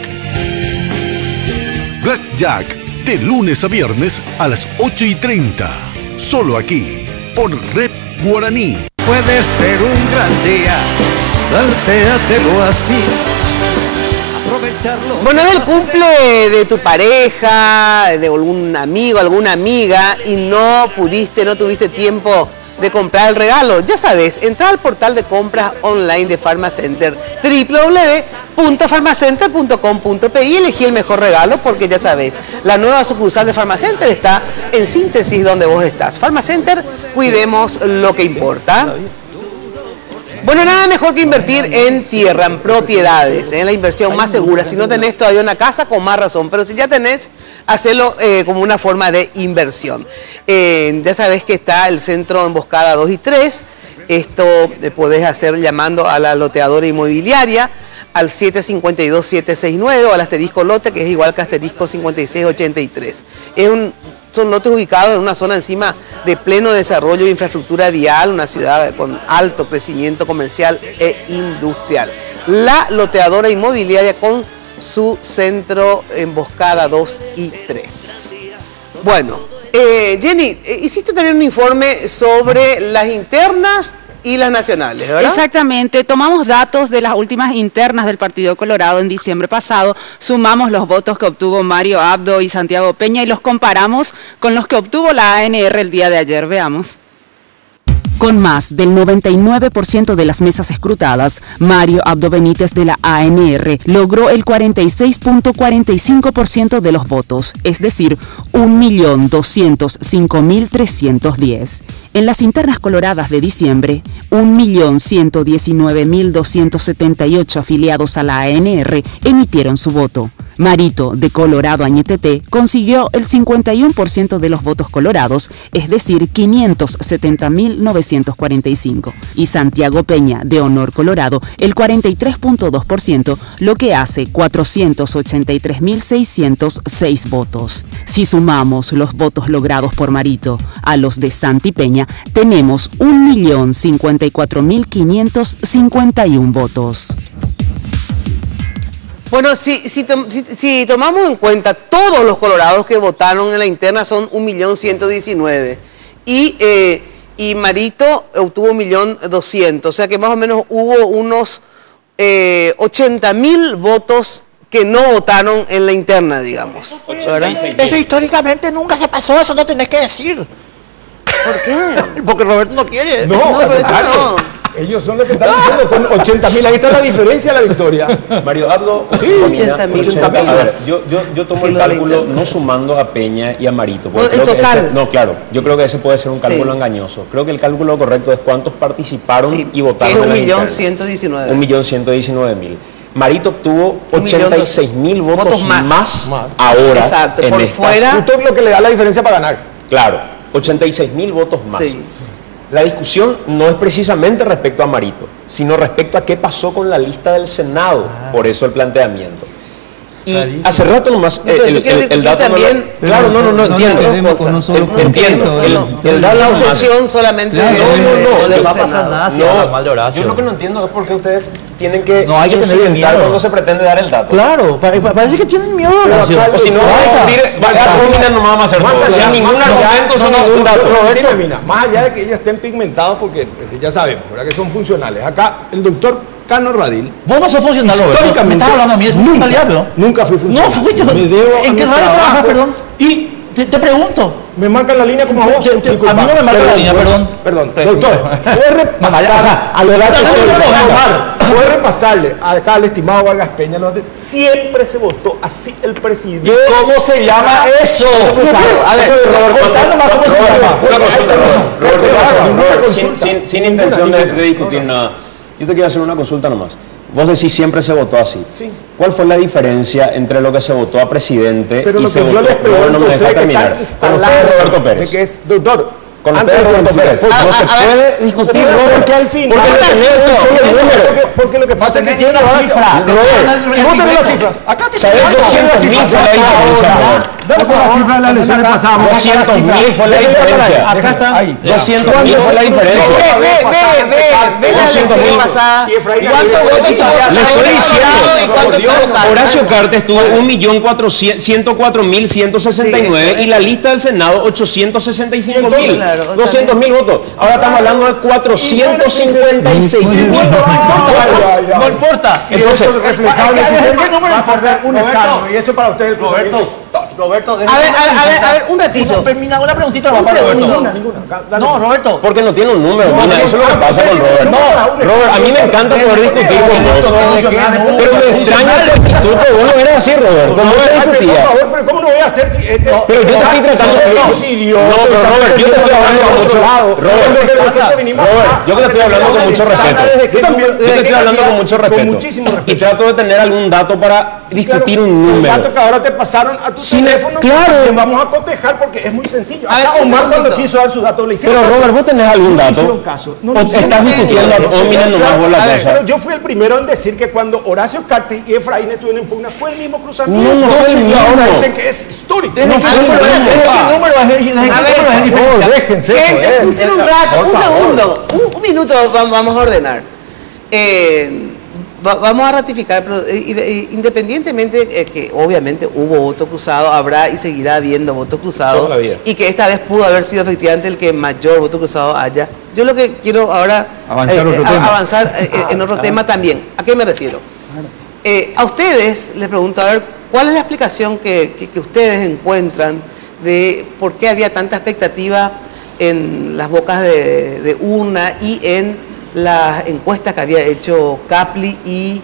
Blackjack, de lunes a viernes a las 8:30. Solo aquí, por Red Guaraní. Puede ser un gran día, plantéatelo así. Aprovecharlo. Bueno, es el cumple de tu pareja, de algún amigo, alguna amiga, y no tuviste tiempo de comprar el regalo. Ya sabes, entra al portal de compras online de Pharmacenter, www.pharmacenter.com.py, y elegí el mejor regalo, porque ya sabes, la nueva sucursal de Pharmacenter está en Síntesis, donde vos estás. Pharmacenter, cuidemos lo que importa. Bueno, nada mejor que invertir en tierra, en propiedades, en la inversión más segura. Si no tenés todavía una casa, con más razón, pero si ya tenés, hacelo como una forma de inversión. Ya sabés que está el centro Emboscada 2 y 3, esto podés hacer llamando a la loteadora inmobiliaria al 752-769 o al asterisco lote, que es igual que asterisco 5683. Son lotes ubicados en una zona encima de pleno desarrollo de infraestructura vial, una ciudad con alto crecimiento comercial e industrial. La loteadora inmobiliaria con su centro Emboscada 2 y 3. Bueno, Jenny, hiciste también un informe sobre las internas y las nacionales, ¿verdad? Exactamente, tomamos datos de las últimas internas del Partido Colorado en diciembre pasado, sumamos los votos que obtuvo Mario Abdo y Santiago Peña y los comparamos con los que obtuvo la ANR el día de ayer. Veamos. Con más del 99% de las mesas escrutadas, Mario Abdo Benítez de la ANR logró el 46.45% de los votos, es decir, 1.205.310. En las internas coloradas de diciembre, 1.119.278 afiliados a la ANR emitieron su voto. Marito, de Colorado Añetete, consiguió el 51% de los votos colorados, es decir, 570.945. Y Santiago Peña, de Honor Colorado, el 43.2%, lo que hace 483.606 votos. Si sumamos los votos logrados por Marito a los de Santi Peña, tenemos 1.054.551 votos. Bueno, si tomamos en cuenta todos los colorados que votaron en la interna son 1.119.000 y Marito obtuvo 1.200.000, o sea que más o menos hubo unos 80.000 votos que no votaron en la interna, digamos. ¿Verdad? Eso históricamente nunca se pasó, eso no tenés que decir. ¿Por qué? Porque Roberto no quiere. No, pero eso claro. no. Ellos son los que están diciendo, con 80.000, ahí está la diferencia de la victoria. Mario Abdo, sí, 80.000. A ver, yo tomo el cálculo no sumando a Peña y a Marito. En total. Claro, yo creo que ese puede ser un cálculo engañoso. Creo que el cálculo correcto es cuántos participaron y votaron en las internas. 1.119.000. 1.119.000. Marito obtuvo 86.000 votos más ahora. Exacto, en por fuera. Justo lo que le da la diferencia para ganar. Claro. 86.000 votos más. Sí. La discusión no es precisamente respecto a Marito, sino respecto a qué pasó con la lista del Senado. Por eso el planteamiento. Y hace rato nomás el dato también. Claro, no entiendo. Entiendo. El dato la obsesión solamente no le va a pasar nada si hablan mal de Horacio. Yo lo que no entiendo es por qué ustedes tienen que no hay que tener miedo cuando se pretende dar el dato. Claro, parece que tienen miedo de Horacio. O si no, no vamos a hacer todo. Sin ningún argumento, sin ningún dato. Más allá de que ellos estén pigmentados, porque ya sabemos, ¿verdad? Que son funcionales. Acá el doctor Cano Radil. Vos no sos funcional, Roberto. Me estás hablando a mí, es funcionalidad, ¿no? Nunca fui funcional. No, fuiste. ¿En qué radio trabajas, perdón? Y te pregunto. Me marcan la línea como a vos. A mí no me marcan la línea, perdón. Perdón. Doctor, ¿puedes repasar? A lo largo ¿puedes repasarle acá al estimado Vargas Peña? Siempre se votó así el presidente. ¿Cómo se llama eso? A ver, contando más cómo se llama. Sin intención de discutir nada. Yo te quiero hacer una consulta nomás. Vos decís siempre se votó así. Sí. ¿Cuál fue la diferencia entre lo que se votó a presidente pero y se votó? Pero lo que yo les pregunto no me deja terminar. Con usted, Roberto Pérez. De que es, doctor, con usted, Roberto Pérez. No se puede discutir, porque al final. Porque lo que pasa es que tiene una cifra. ¿Y vos tenés las cifras? Acá te ¿sabes? 200.000 fue la diferencia. Dame con la cifra de las elecciones pasadas. 200.000 fue la diferencia. Acá está. 200.000 fue la diferencia. Ve la elección pasada. ¿Cuántos votos le estoy diciendo? Horacio Cartes tuvo 1.104.169 y la lista del Senado 865.000. 200.000 votos. Ahora estamos hablando de 456.000. No importa. Entonces, reflejado en el sistema va a perder un escándalo. Y eso para ustedes, Roberto, a ver, un ratito. Una preguntita para Roberto. No, Roberto. Porque no tiene un número, Mina. Eso es lo que pasa con Robert. Robert, a mí me encanta poder discutir con vos. Pero me extraña tu actitud, que vos no eras así, Robert. ¿Cómo se discutía? Pero ¿cómo no voy a hacer si este... Pero yo te estoy tratando de... No, pero Robert, yo te estoy hablando con mucho... Robert, yo te estoy hablando con mucho respeto. Yo te estoy hablando con mucho respeto. Y trato de tener algún dato para discutir un número. El dato que ahora te pasaron a tu teléfono, claro, vamos a cotejar porque es muy sencillo. Acá Omar cuando quiso dar sus datos le hicieron. Pero Robert, ¿vos tenés algún dato? No estás discutiendo o miren nomás vos la cosa. Pero yo fui el primero en decir que cuando Horacio Cartes y Efraín estuvieron en pugna fue el mismo cruzamiento. No fue el mismo. Ahora dicen que es histórico. No fue el mismo. Déjense. Escuchen un rato, un segundo, un minuto, vamos a ordenar. Vamos a ratificar, pero independientemente que obviamente hubo voto cruzado, habrá y seguirá habiendo voto cruzado, y que esta vez pudo haber sido efectivamente el que mayor voto cruzado haya. Yo lo que quiero ahora avanzar en otro tema también. ¿A qué me refiero? A ustedes les pregunto, a ver, ¿cuál es la explicación que ustedes encuentran de por qué había tanta expectativa en las bocas de urna y en las encuestas que había hecho Capli y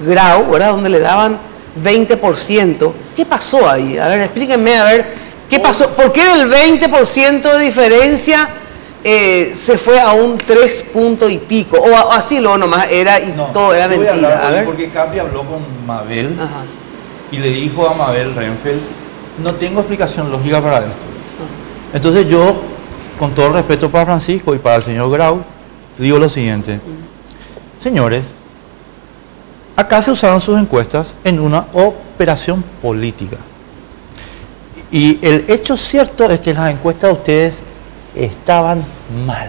Grau, ¿verdad? Donde le daban 20%. ¿Qué pasó ahí? A ver, explíquenme, a ver, ¿qué pasó? ¿Por qué del 20% de diferencia se fue a un 3 punto y pico? O así luego nomás era y no, todo era mentira. A ver. Porque Capli habló con Mabel y le dijo a Mabel Reinfeldt, no tengo explicación lógica para esto. Entonces yo, con todo el respeto para Francisco y para el señor Grau, digo lo siguiente, señores, acá se usaron sus encuestas en una operación política. Y el hecho cierto es que las encuestas de ustedes estaban mal,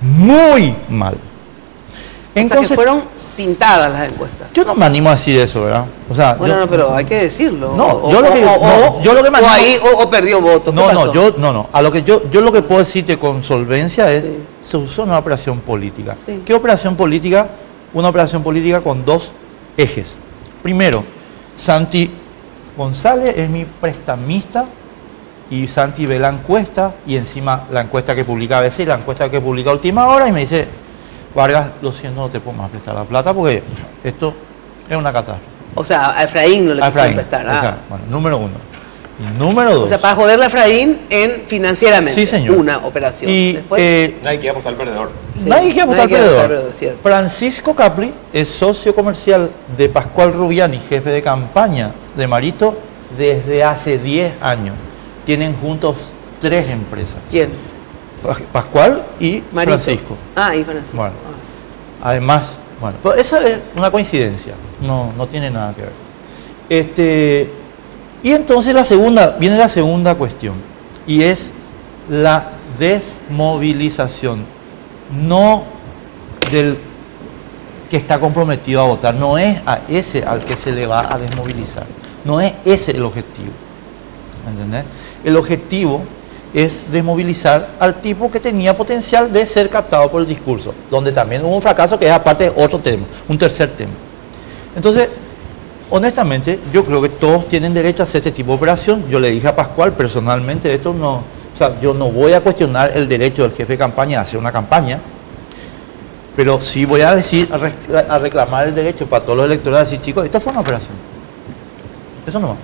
muy mal. Entonces, o sea, que fueron pintadas las encuestas. Yo no me animo a decir eso, ¿verdad? O sea, bueno, no, pero hay que decirlo. No, yo lo que me animo, o perdió votos. No, a lo que yo lo que puedo decirte con solvencia es se usó una operación política. Sí. ¿Qué operación política? Una operación política con dos ejes. Primero, Santi González es mi prestamista y Santi ve la encuesta y encima la encuesta que publica ABC y la encuesta que publica Última Hora y me dice, Vargas, lo siento, no te puedo más prestar la plata porque esto es una catástrofe. O sea, a Efraín no le quisieron prestar. Bueno, número uno. Número dos. O sea, para joderle a Efraín financieramente. Sí, señor. Una operación. Y nadie quiere apostar al perdedor. Sí, nadie quiere apostar al perdedor. Francisco Capli es socio comercial de Pascual Rubiani, jefe de campaña de Marito, desde hace 10 años. Tienen juntos 3 empresas. ¿Quién? Pascual y Marito. Francisco. Y Francisco. Bueno, además, bueno, pero eso es una coincidencia, no tiene nada que ver. Y entonces viene la segunda cuestión, y es la desmovilización, no del que está comprometido a votar, no es a ese al que se le va a desmovilizar, no es ese el objetivo, ¿entendés? El objetivo es desmovilizar al tipo que tenía potencial de ser captado por el discurso, donde también hubo un fracaso que es aparte de otro tema, un tercer tema. Entonces, honestamente, yo creo que todos tienen derecho a hacer este tipo de operación. Yo le dije a Pascual personalmente, esto no, o sea, yo no voy a cuestionar el derecho del jefe de campaña a hacer una campaña, pero sí voy a decir, a reclamar el derecho para todos los electores a decir, chicos, esta fue una operación. Eso no va.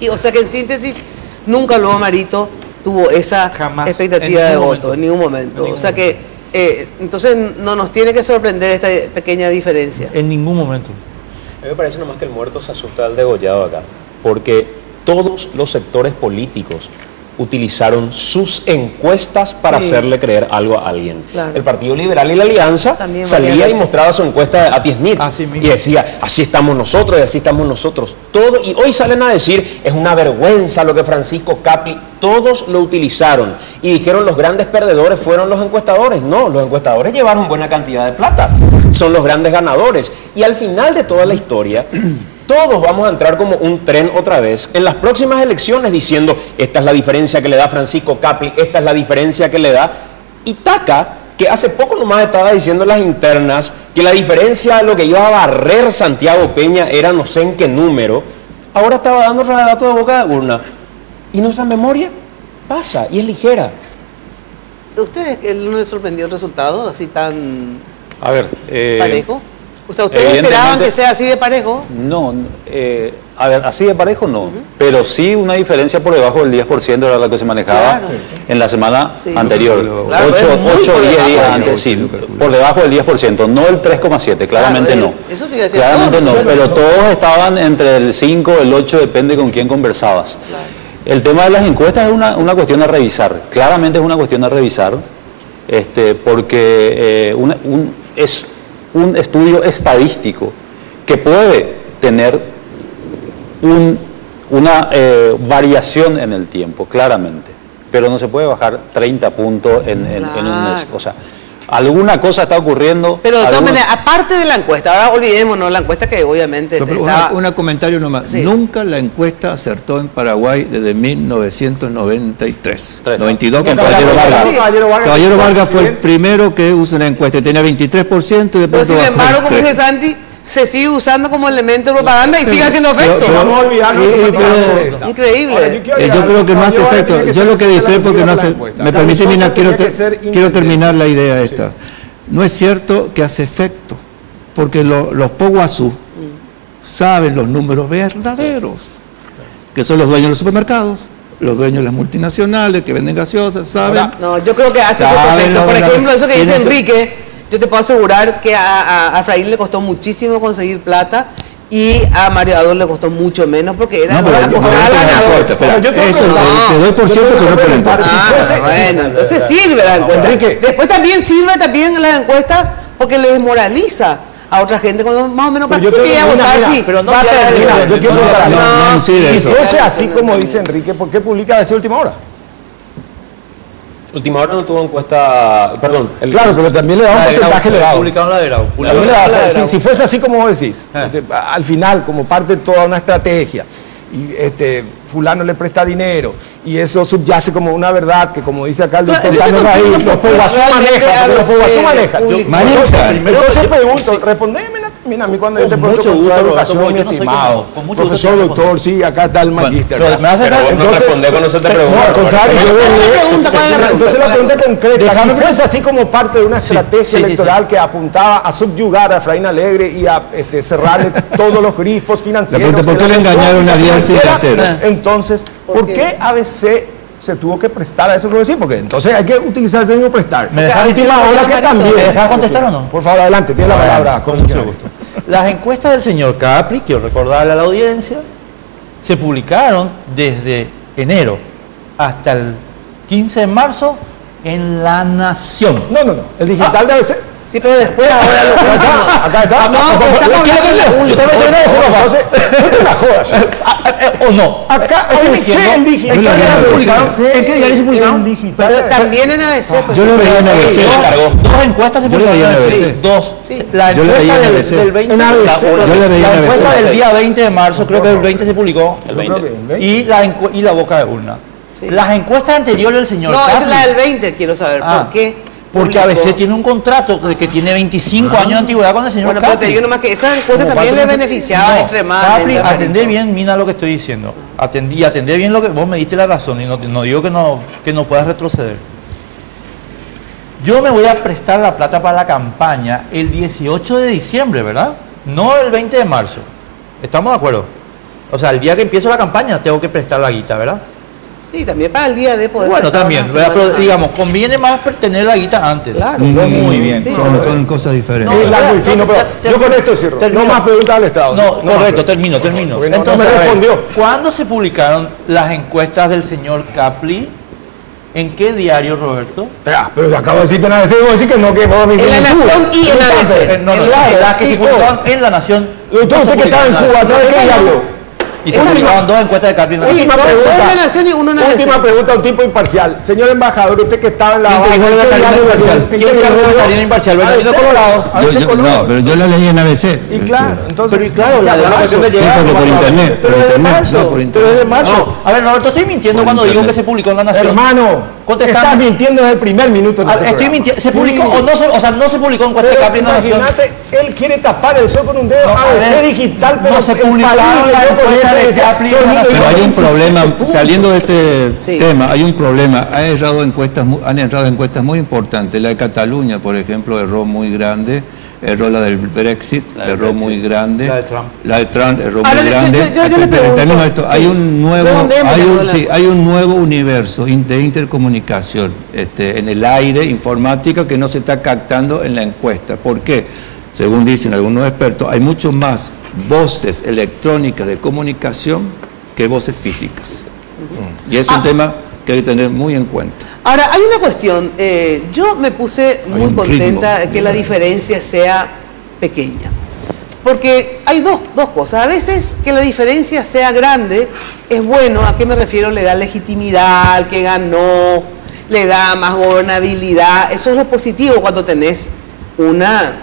Y o sea que en síntesis, nunca luego Marito tuvo esa expectativa de voto, en ningún momento. O sea que, entonces no nos tiene que sorprender esta pequeña diferencia. En ningún momento. A mí me parece nomás que el muerto se asusta al degollado acá, porque todos los sectores políticos utilizaron sus encuestas para hacerle creer algo a alguien. Claro. El Partido Liberal y la Alianza también salía y mostraba su encuesta a Tiesnit y decía, así estamos nosotros y así estamos nosotros. Todo, y hoy salen a decir, es una vergüenza lo que Francisco Capli, todos lo utilizaron y dijeron los grandes perdedores fueron los encuestadores. No, los encuestadores llevaron buena cantidad de plata, son los grandes ganadores. Y al final de toda la historia, todos vamos a entrar como un tren otra vez en las próximas elecciones diciendo, esta es la diferencia que le da Francisco Capli, esta es la diferencia que le da Itaca, que hace poco nomás estaba diciendo en las internas que la diferencia de lo que iba a barrer Santiago Peña era no sé en qué número, ahora estaba dando datos de boca de urna. Y nuestra memoria pasa y es ligera. ¿A ustedes no les sorprendió el resultado así tan parejo? O sea, ¿ustedes esperaban que sea así de parejo? No, a ver, así de parejo no, pero sí una diferencia por debajo del 10% era la que se manejaba en la semana anterior, 8 o 10 días antes, sí, por debajo del 10%, no el 3,7, claramente no. Eso te iba a decir, claramente no, pero todos estaban entre el 5 y el 8, depende con quién conversabas. Claro. El tema de las encuestas es una cuestión a revisar, claramente es una cuestión a revisar, porque es un estudio estadístico que puede tener una variación en el tiempo, claramente, pero no se puede bajar 30 puntos en un mes. O sea, alguna cosa está ocurriendo. Pero de todas maneras, aparte de la encuesta, ahora olvidémonos la encuesta que obviamente un comentario nomás. Sí. Nunca la encuesta acertó en Paraguay desde 1993. 92 con Caballero Vargas. Caballero Vargas fue el primero que usó una encuesta, tenía 23% y después. Pero sin embargo, como dice Santi, se sigue usando como elemento de propaganda y sigue haciendo efecto. Vamos a olvidarlo. Increíble. Yo creo que no hace efecto. Yo lo que discrepo que no hace. Me permite, Mina, quiero terminar la idea esta. No es cierto que hace efecto, porque los Poguazú saben los números verdaderos, que son los dueños de los supermercados, los dueños de las multinacionales que venden gaseosas, ¿saben? No, yo creo que hace efecto. Por ejemplo, eso que dice Enrique. Yo te puedo asegurar que a Efraín le costó muchísimo conseguir plata y a Mario Ador le costó mucho menos porque era la costada ganador. Te doy por cierto que no por encuesta. Bueno, entonces sirve la encuesta. Después también sirve la encuesta porque le desmoraliza a otra gente cuando más o menos participe a votar. Pero no, yo quiero preguntar, si fuese así como dice Enrique, ¿por qué publica a veces Última Hora? Última Hora no tuvo encuesta, perdón. Claro, pero también le da un porcentaje elevado. Publicaron la de Grau. Si fuese así como vos decís, al final, como parte de toda una estrategia, y fulano le presta dinero, y eso subyace como una verdad, que como dice acá el doctor Carlos Raíz, los Poguazú manejan. Entonces pregunto, respondeme a mí cuando yo te pregunto con toda educación, mi estimado profesor, doctor, sí, acá está el magíster. No responde cuando se te pregunta. No, al contrario, entonces la pregunta concreta, si fuese así como parte de una estrategia electoral que apuntaba a subyugar a Efraín Alegre y a cerrarle todos los grifos financieros. ¿Por qué le engañaron a Díaz Cero? Entonces, ¿por qué ABC se tuvo que prestar a eso que voy a decir? Porque entonces hay que utilizar el término prestar. ¿Me dejas contestar o no? Por favor, adelante, tiene la palabra. Con mucho gusto. Las encuestas del señor Capri, quiero recordarle a la audiencia, se publicaron desde enero hasta el 15 de marzo en La Nación. No. El digital de ABC. Sí, pero después ahora lo acá está. No, pero estamos no te la jodas. ¿O no? Acá ABC, el digital. ¿En qué diario se publicaron? Pero también en ABC. Yo lo veía en ABC. Dos encuestas se publicaron en ABC. Dos. La encuesta del 20 la encuesta del día 20 de marzo, creo que el 20 se publicó. El 20. Y la boca de urna. Las encuestas anteriores del señor No, Capri, es la del 20, quiero saber. ¿Por qué? Porque ABC tiene un contrato que tiene 25 años de antigüedad con el señor Bueno, Capri. pero te digo nomás que esa encuesta también le beneficiaba extremadamente. Capri, atendé bien, mira lo que estoy diciendo. Atendé bien lo que vos me diste la razón y no digo que no puedas retroceder. Yo me voy a prestar la plata para la campaña el 18 de diciembre, ¿verdad? No el 20 de marzo. ¿Estamos de acuerdo? O sea, el día que empiezo la campaña tengo que prestar la guita, ¿verdad? Sí, también para el día de poder. Bueno, también, pero digamos, conviene más tener la guita antes. Claro. Muy bien. Sí, son cosas diferentes. Es largo y fino, pero yo con esto cierro. No más preguntas al Estado. No, correcto, termino. Entonces, no me respondió. ¿Cuándo se publicaron las encuestas del señor Capri? ¿En qué diario, Roberto? Pero acabo de decirte en ABC, voy a decir que no, que vos en La Nación y en ABC. No, las que se publicaron en La Nación. Usted que estaba en Cuba, ¿a través de qué diario? Y se publicaron dos encuestas de Capri en La Nación. Última pregunta. Dos en La Nación y uno en ABC. Última pregunta, un tipo imparcial. Señor embajador, usted que estaba en la ¿Quién dijo la Bernardino imparcial? Bernardino Colorado. No, pero yo la leí en ABC. Y claro, entonces. Pero claro, la de marzo. Sí, porque por internet. Pero es de marzo. Pero es de marzo. A ver, Roberto, estoy mintiendo cuando digo que se publicó en La Nación. Hermano, estás mintiendo desde el primer minuto. Estoy mintiendo. ¿Se publicó o no se, o sea, no se publicó en encuesta de Capri en La Nación? Imagínate, él quiere tapar el sol con un dedo. ABC digital, pero no se publicó la encuesta de Capri. Pero hay un problema, saliendo de este tema, hay un problema. Han errado encuestas muy importantes. La de Cataluña, por ejemplo, erró muy grande. Erró la del Brexit, erró muy grande. La de Trump erró muy grande. Yo le pregunto, esto, hay un nuevo universo de intercomunicación en el aire, informática, que no se está captando en la encuesta. ¿Por qué? Según dicen algunos expertos, hay mucho más voces electrónicas de comunicación que voces físicas. Y es un tema que hay que tener muy en cuenta. Ahora, hay una cuestión. Yo me puse muy contenta que la diferencia sea pequeña. Porque hay dos cosas. A veces que la diferencia sea grande es bueno. ¿A qué me refiero? Le da legitimidad al que ganó, le da más gobernabilidad. Eso es lo positivo cuando tenés una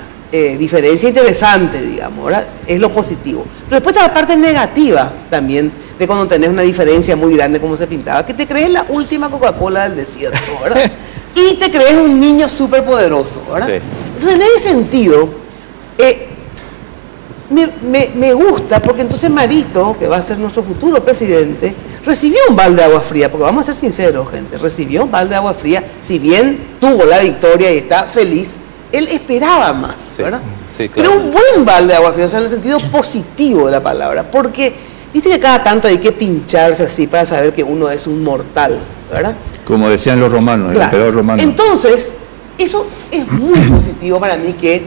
diferencia interesante, digamos, ¿verdad? Es lo positivo. Pero después está la parte negativa también, de cuando tenés una diferencia muy grande como se pintaba, que te crees la última Coca-Cola del desierto, ¿verdad? Y te crees un niño súper poderoso, ¿verdad? Sí. Entonces, en ese sentido, me gusta, porque entonces Marito, que va a ser nuestro futuro presidente, recibió un balde de agua fría, porque vamos a ser sinceros, gente, recibió un balde de agua fría, si bien tuvo la victoria y está feliz, él esperaba más, ¿verdad? Sí, claro. Pero un buen balde de agua fría, o sea, en el sentido positivo de la palabra, porque viste que cada tanto hay que pincharse así para saber que uno es un mortal, ¿verdad? Como decían los romanos, claro. El emperador romano. Entonces, eso es muy positivo para mí que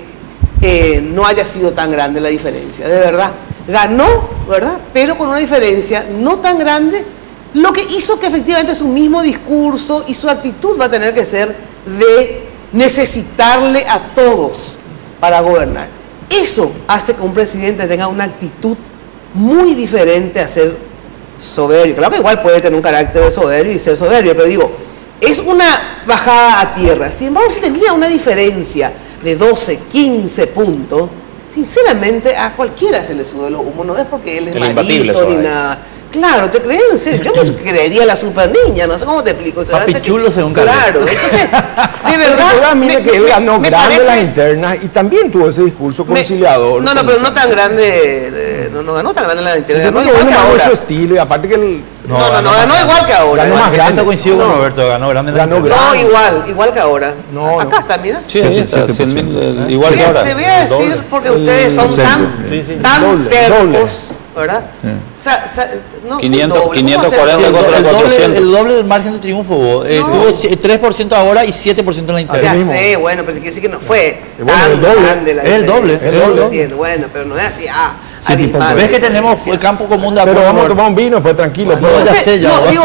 no haya sido tan grande la diferencia, de verdad. Ganó, ¿verdad? Pero con una diferencia no tan grande, lo que hizo que efectivamente su mismo discurso y su actitud va a tener que ser de necesitarle a todos para gobernar. Eso hace que un presidente tenga una actitud muy diferente a ser soberbio. Claro que igual puede tener un carácter de soberbio y ser soberbio, pero digo, es una bajada a tierra. Sin embargo, si tenía una diferencia de 12, 15 puntos, sinceramente a cualquiera se le sube los humos, no es porque él es Marito ni nada. Claro, te crees en serio. Yo me creería la super niña, no sé cómo te explico. Papi chulo según Claro, entonces, de verdad. Mira que él ganó grande las internas y también tuvo ese discurso conciliador. No, pero no tan grande, no ganó tan grande las internas. Ganó igual que ahora. Su estilo y aparte que él. No, ganó igual que ahora. Ganó más grande. Coincido con Roberto, ganó grande. No, igual que ahora. Acá está, mira. Sí, igual que ahora. Te voy a decir, porque ustedes son tan tercos, ¿verdad? 540 contra 400. El doble del margen de triunfo. Tuvo 3% ahora y 7% en la interna. Ya sé, bueno, pero quiere decir que no fue tan grande la diferencia. Es el doble. Bueno, pero no es así. ¿Ves que tenemos el campo común de acuerdo? Pero vamos a tomar un vino, pues tranquilo. Digo,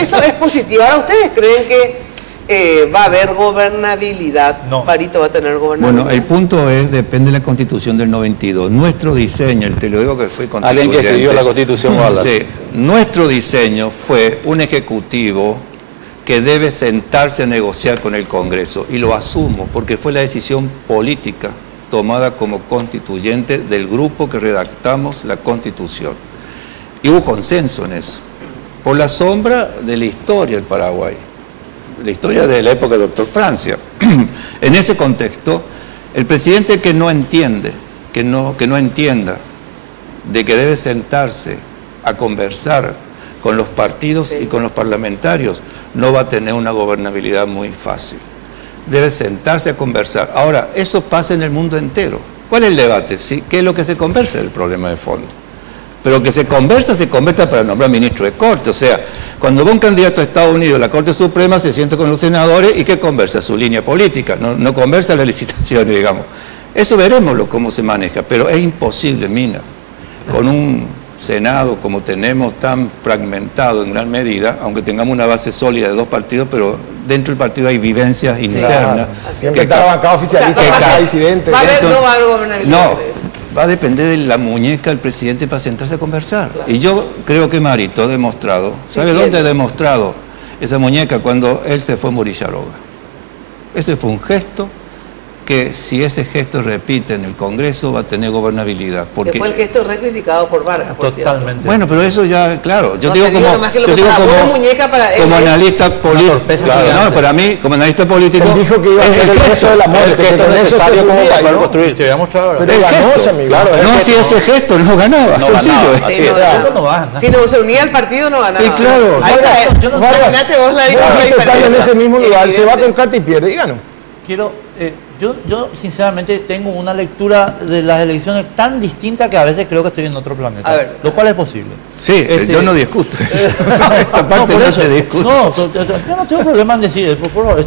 eso es positivo. Ahora, ¿ustedes creen que va a haber gobernabilidad? No. Marito va a tener gobernabilidad. Bueno, el punto es, depende de la Constitución del 92. Nuestro diseño, te lo digo que fue constituyente. Alguien que escribió la Constitución va a hablar. Sí, nuestro diseño fue un ejecutivo que debe sentarse a negociar con el Congreso, y lo asumo porque fue la decisión política tomada como constituyente del grupo que redactamos la Constitución. Y hubo consenso en eso, por la sombra de la historia del Paraguay, la historia de la época del doctor Francia. En ese contexto, el presidente que no entiende, que no entienda de que debe sentarse a conversar con los partidos y con los parlamentarios, no va a tener una gobernabilidad muy fácil. Debe sentarse a conversar. Ahora, eso pasa en el mundo entero. ¿Cuál es el debate? ¿Sí? ¿Qué es lo que se conversa? El problema de fondo. Pero que se conversa para nombrar ministro de Corte. O sea, cuando va un candidato a Estados Unidos a la Corte Suprema, se sienta con los senadores y ¿qué conversa? Su línea política, no conversa las licitaciones, digamos. Eso veremos cómo se maneja, pero es imposible, Mina, con un Senado como tenemos tan fragmentado en gran medida, aunque tengamos una base sólida de dos partidos, pero dentro del partido hay vivencias internas. Siempre está la bancada oficialista, cada disidente. ¿Va a haber no va a haber gobernabilidad? No, va a depender de la muñeca del presidente para sentarse a conversar. Claro. Y yo creo que Marito ha demostrado, ¿sabe dónde ha demostrado esa muñeca? Cuando él se fue a Murillaroga. Ese fue un gesto que, si ese gesto repite en el Congreso, va a tener gobernabilidad. Porque que fue el gesto re criticado por Vargas, por totalmente. Cierto. Bueno, pero eso ya, claro, yo no digo como analista político. Claro, no, para mí, como analista político, él dijo que iba a ser el gesto de la muerte, que con eso se para poder construir. Te voy a mostrar ahora. Pero ganó, claro, no, si ese gesto no ganaba, no sencillo. Si no se unía al partido, no ganaba. Y claro, imagínate vos la diferencia. En ese mismo lugar, se va con carta y pierde y ganó. Yo sinceramente tengo una lectura de las elecciones tan distinta que a veces creo que estoy en otro planeta, lo cual es posible. Sí, yo no discuto eso. Esa parte no se discute. No, yo no tengo problema en decir, por favor,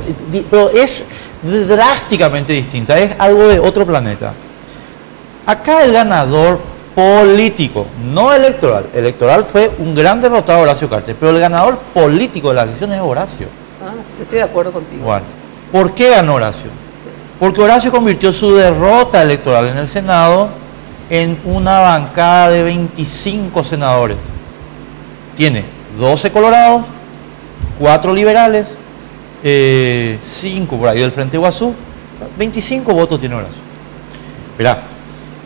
pero es drásticamente distinta, es algo de otro planeta. Acá el ganador político, no electoral, electoral fue un gran derrotado Horacio Cartes, pero el ganador político de las elecciones es Horacio. Yo estoy de acuerdo contigo. Bueno, ¿por qué ganó Horacio? Porque Horacio convirtió su derrota electoral en el Senado en una bancada de 25 senadores. Tiene 12 colorados, 4 liberales, 5 por ahí del Frente Guazú, 25 votos tiene Horacio. Mirá,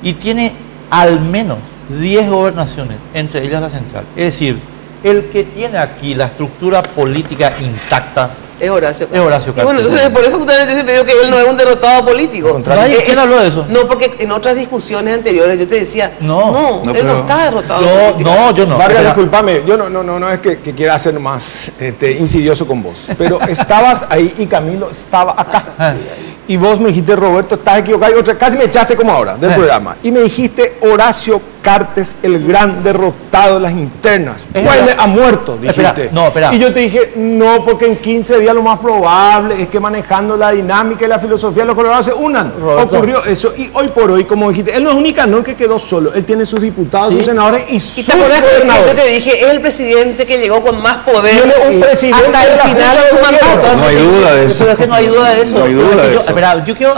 y tiene al menos 10 gobernaciones, entre ellas la central. Es decir, el que tiene aquí la estructura política intacta es Horacio Cartes. Es Horacio Cartes. Y bueno, entonces por eso ustedes siempre digo que él no es un derrotado político. ¿Quién habló de eso? No, porque en otras discusiones anteriores yo te decía, él no está derrotado político. No, yo no. Vargas, discúlpame, yo no es que quiera ser más insidioso con vos, pero estabas ahí y Camilo estaba acá. Y vos me dijiste, Roberto, estás equivocado. Y casi me echaste como ahora del programa. Y me dijiste, Horacio Cartes, el gran derrotado de las internas. Huele a muerto, dijiste. Espera. Y yo te dije, no, porque en 15 días lo más probable es que manejando la dinámica y la filosofía los colorados se unan. Roberto. Ocurrió eso. Y hoy por hoy, como dijiste, él no es un Nicanor que quedó solo. Él tiene sus diputados, sus senadores y sus gobernadores. Yo te dije, es el presidente que llegó con más poder hasta el final de su mandato. No hay duda de eso. Pero es que no hay duda de eso. No hay duda de eso. Espera, yo quiero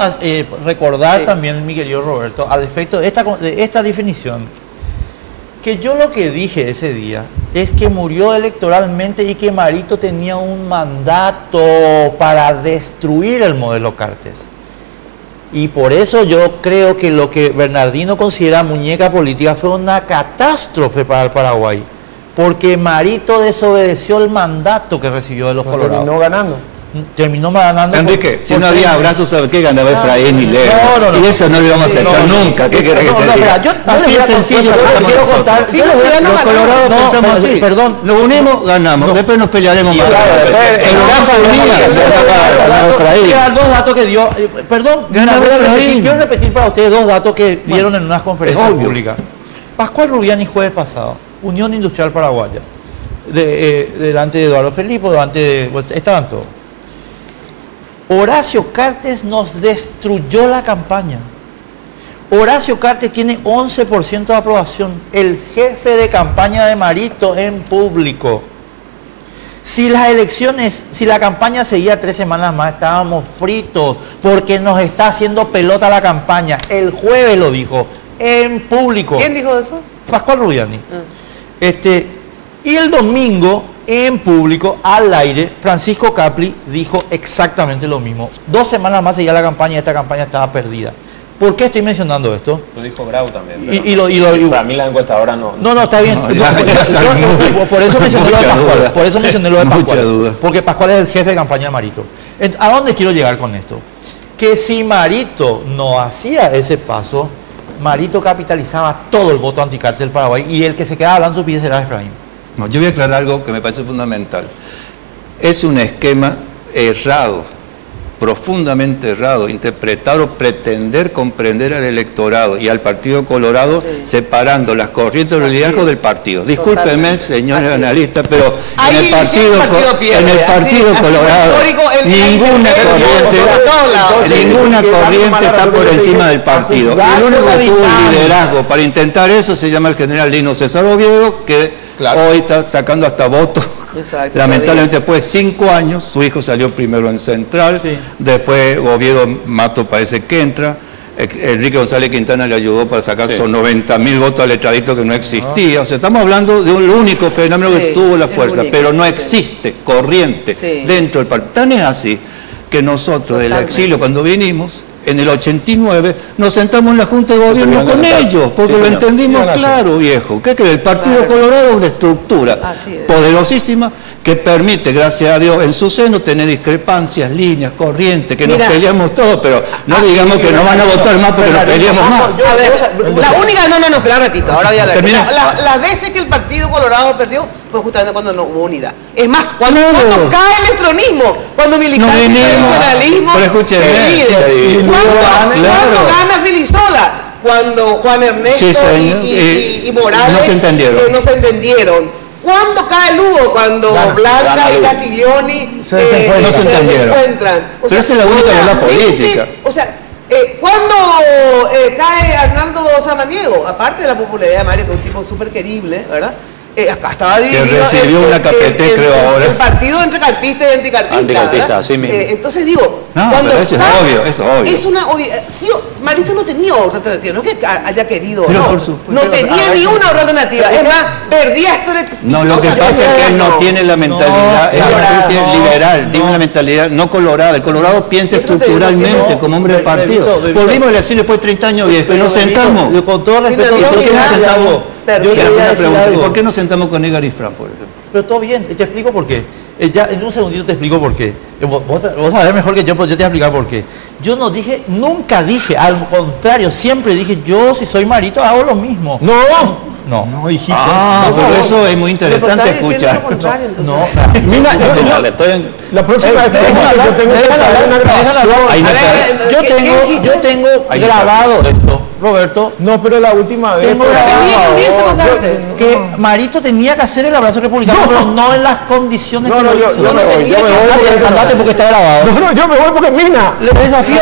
recordar también, mi querido Roberto, al efecto de esta definición, que yo lo que dije ese día es que murió electoralmente y que Marito tenía un mandato para destruir el modelo Cartes. Y por eso yo creo que lo que Bernardino considera muñeca política fue una catástrofe para el Paraguay, porque Marito desobedeció el mandato que recibió de los colorados. Terminó ganando. Enrique, si no había abrazos, ¿sabes qué ganaba Efraín y Leo? Y eso no lo íbamos a aceptar nunca. ¿Qué querés que te diga? Así es sencillo. Quiero contar. Los colorados pensamos así. Perdón, nos unimos, ganamos. Después nos pelearemos más. Pero dos datos que dio. Perdón, quiero repetir para ustedes dos datos que dieron en unas conferencias públicas. Pascual Rubiani, jueves pasado, Unión Industrial Paraguaya, delante de Eduardo Felipe, estaban todos. Horacio Cartes nos destruyó la campaña. Horacio Cartes tiene 11% de aprobación. El jefe de campaña de Marito en público Si las elecciones, si la campaña seguía 3 semanas más, estábamos fritos, porque nos está haciendo pelota la campaña. El jueves lo dijo, en público. ¿Quién dijo eso? Pascual Rubiani. Y el domingo, en público, al aire, Francisco Capli dijo exactamente lo mismo. 2 semanas más seguía la campaña y esta campaña estaba perdida. ¿Por qué estoy mencionando esto? Lo dijo Grau también. Para mí las encuestadoras no. No, está bien. Por eso mencioné lo de Pascual. Por eso mencioné lo de Pascual. Porque Pascual es el jefe de campaña de Marito. ¿A dónde quiero llegar con esto? Que si Marito no hacía ese paso, Marito capitalizaba todo el voto anticárcel del Paraguay y el que se quedaba hablando su pie será Efraín. No, yo voy a aclarar algo que me parece fundamental. Es un esquema errado, profundamente errado, interpretar o pretender comprender al electorado y al Partido Colorado separando las corrientes de liderazgo del partido. Discúlpenme, señores analistas, pero en el Partido Colorado ninguna corriente está por encima del partido. El único que tuvo el liderazgo para intentar eso se llama el general Lino César Oviedo, que hoy está sacando hasta votos. Exacto, lamentablemente después de 5 años, su hijo salió primero en Central, después Oviedo Mato parece que entra, Enrique González Quintana le ayudó para sacar esos 90.000 votos al letradito que no existía. O sea, estamos hablando de un único fenómeno que tuvo la fuerza, pero no existe corriente dentro del partido. Tan es así que nosotros del exilio, cuando vinimos, en el 89, nos sentamos en la Junta de Gobierno con ellos, porque lo entendimos claro, viejo. ¿Qué cree? El Partido Colorado es una estructura poderosísima que permite, gracias a Dios, en su seno tener discrepancias, líneas, corrientes, que nos peleamos todos, pero no digamos que no van a votar más porque nos peleamos más. A ver, la única, espera un ratito, ahora voy a hablar. Las veces que el Partido Colorado perdió fue justamente cuando no hubo unidad. Es más, cuando cae el electronismo, cuando militancia y tradicionalismo se dividen. ¿Cuándo gana Filisola? Cuando Juan Ernesto y Morales no se entendieron. ¿Cuándo cae Lugo? Cuando Blanca y Castiglioni se encuentran. Pero esa es la única de la política. O sea, ¿cuándo cae Arnaldo Samaniego? Aparte de la popularidad de Mario, que es un tipo súper querible, ¿verdad? Acá estaba dividido el partido entre cartistas y anticartistas. Sí, entonces digo, cuando eso es obvio, es una Marito no tenía otra alternativa, no que haya querido, no tenía ni una otra alternativa. Es más, perdía No, lo que pasa es que él no tiene la mentalidad liberal, tiene una mentalidad no colorada. El Colorado piensa estructuralmente como hombre del partido. Volvimos al exilio después de 30 años viejo y nos sentamos. Con todo respeto, ¿por qué nos sentamos? ¿Por qué nos sentamos con Edgar y Fran, por ejemplo? Pero todo bien, te explico por qué. Ya en un segundito te explico por qué. Vos sabés mejor que yo, pero yo te voy a explicar por qué. Yo no dije, nunca dije, al contrario, siempre dije, yo si soy Marito hago lo mismo. No dijiste eso. Pero eso es muy interesante escuchar. Mira, la próxima vez yo tengo grabado esto, Roberto. No, pero la última vez. Que Marito tenía que hacer el abrazo republicano, pero no en las condiciones que lo hizo. Yo me voy. Andate porque está grabado. No, yo me voy porque Mina. Le desafío.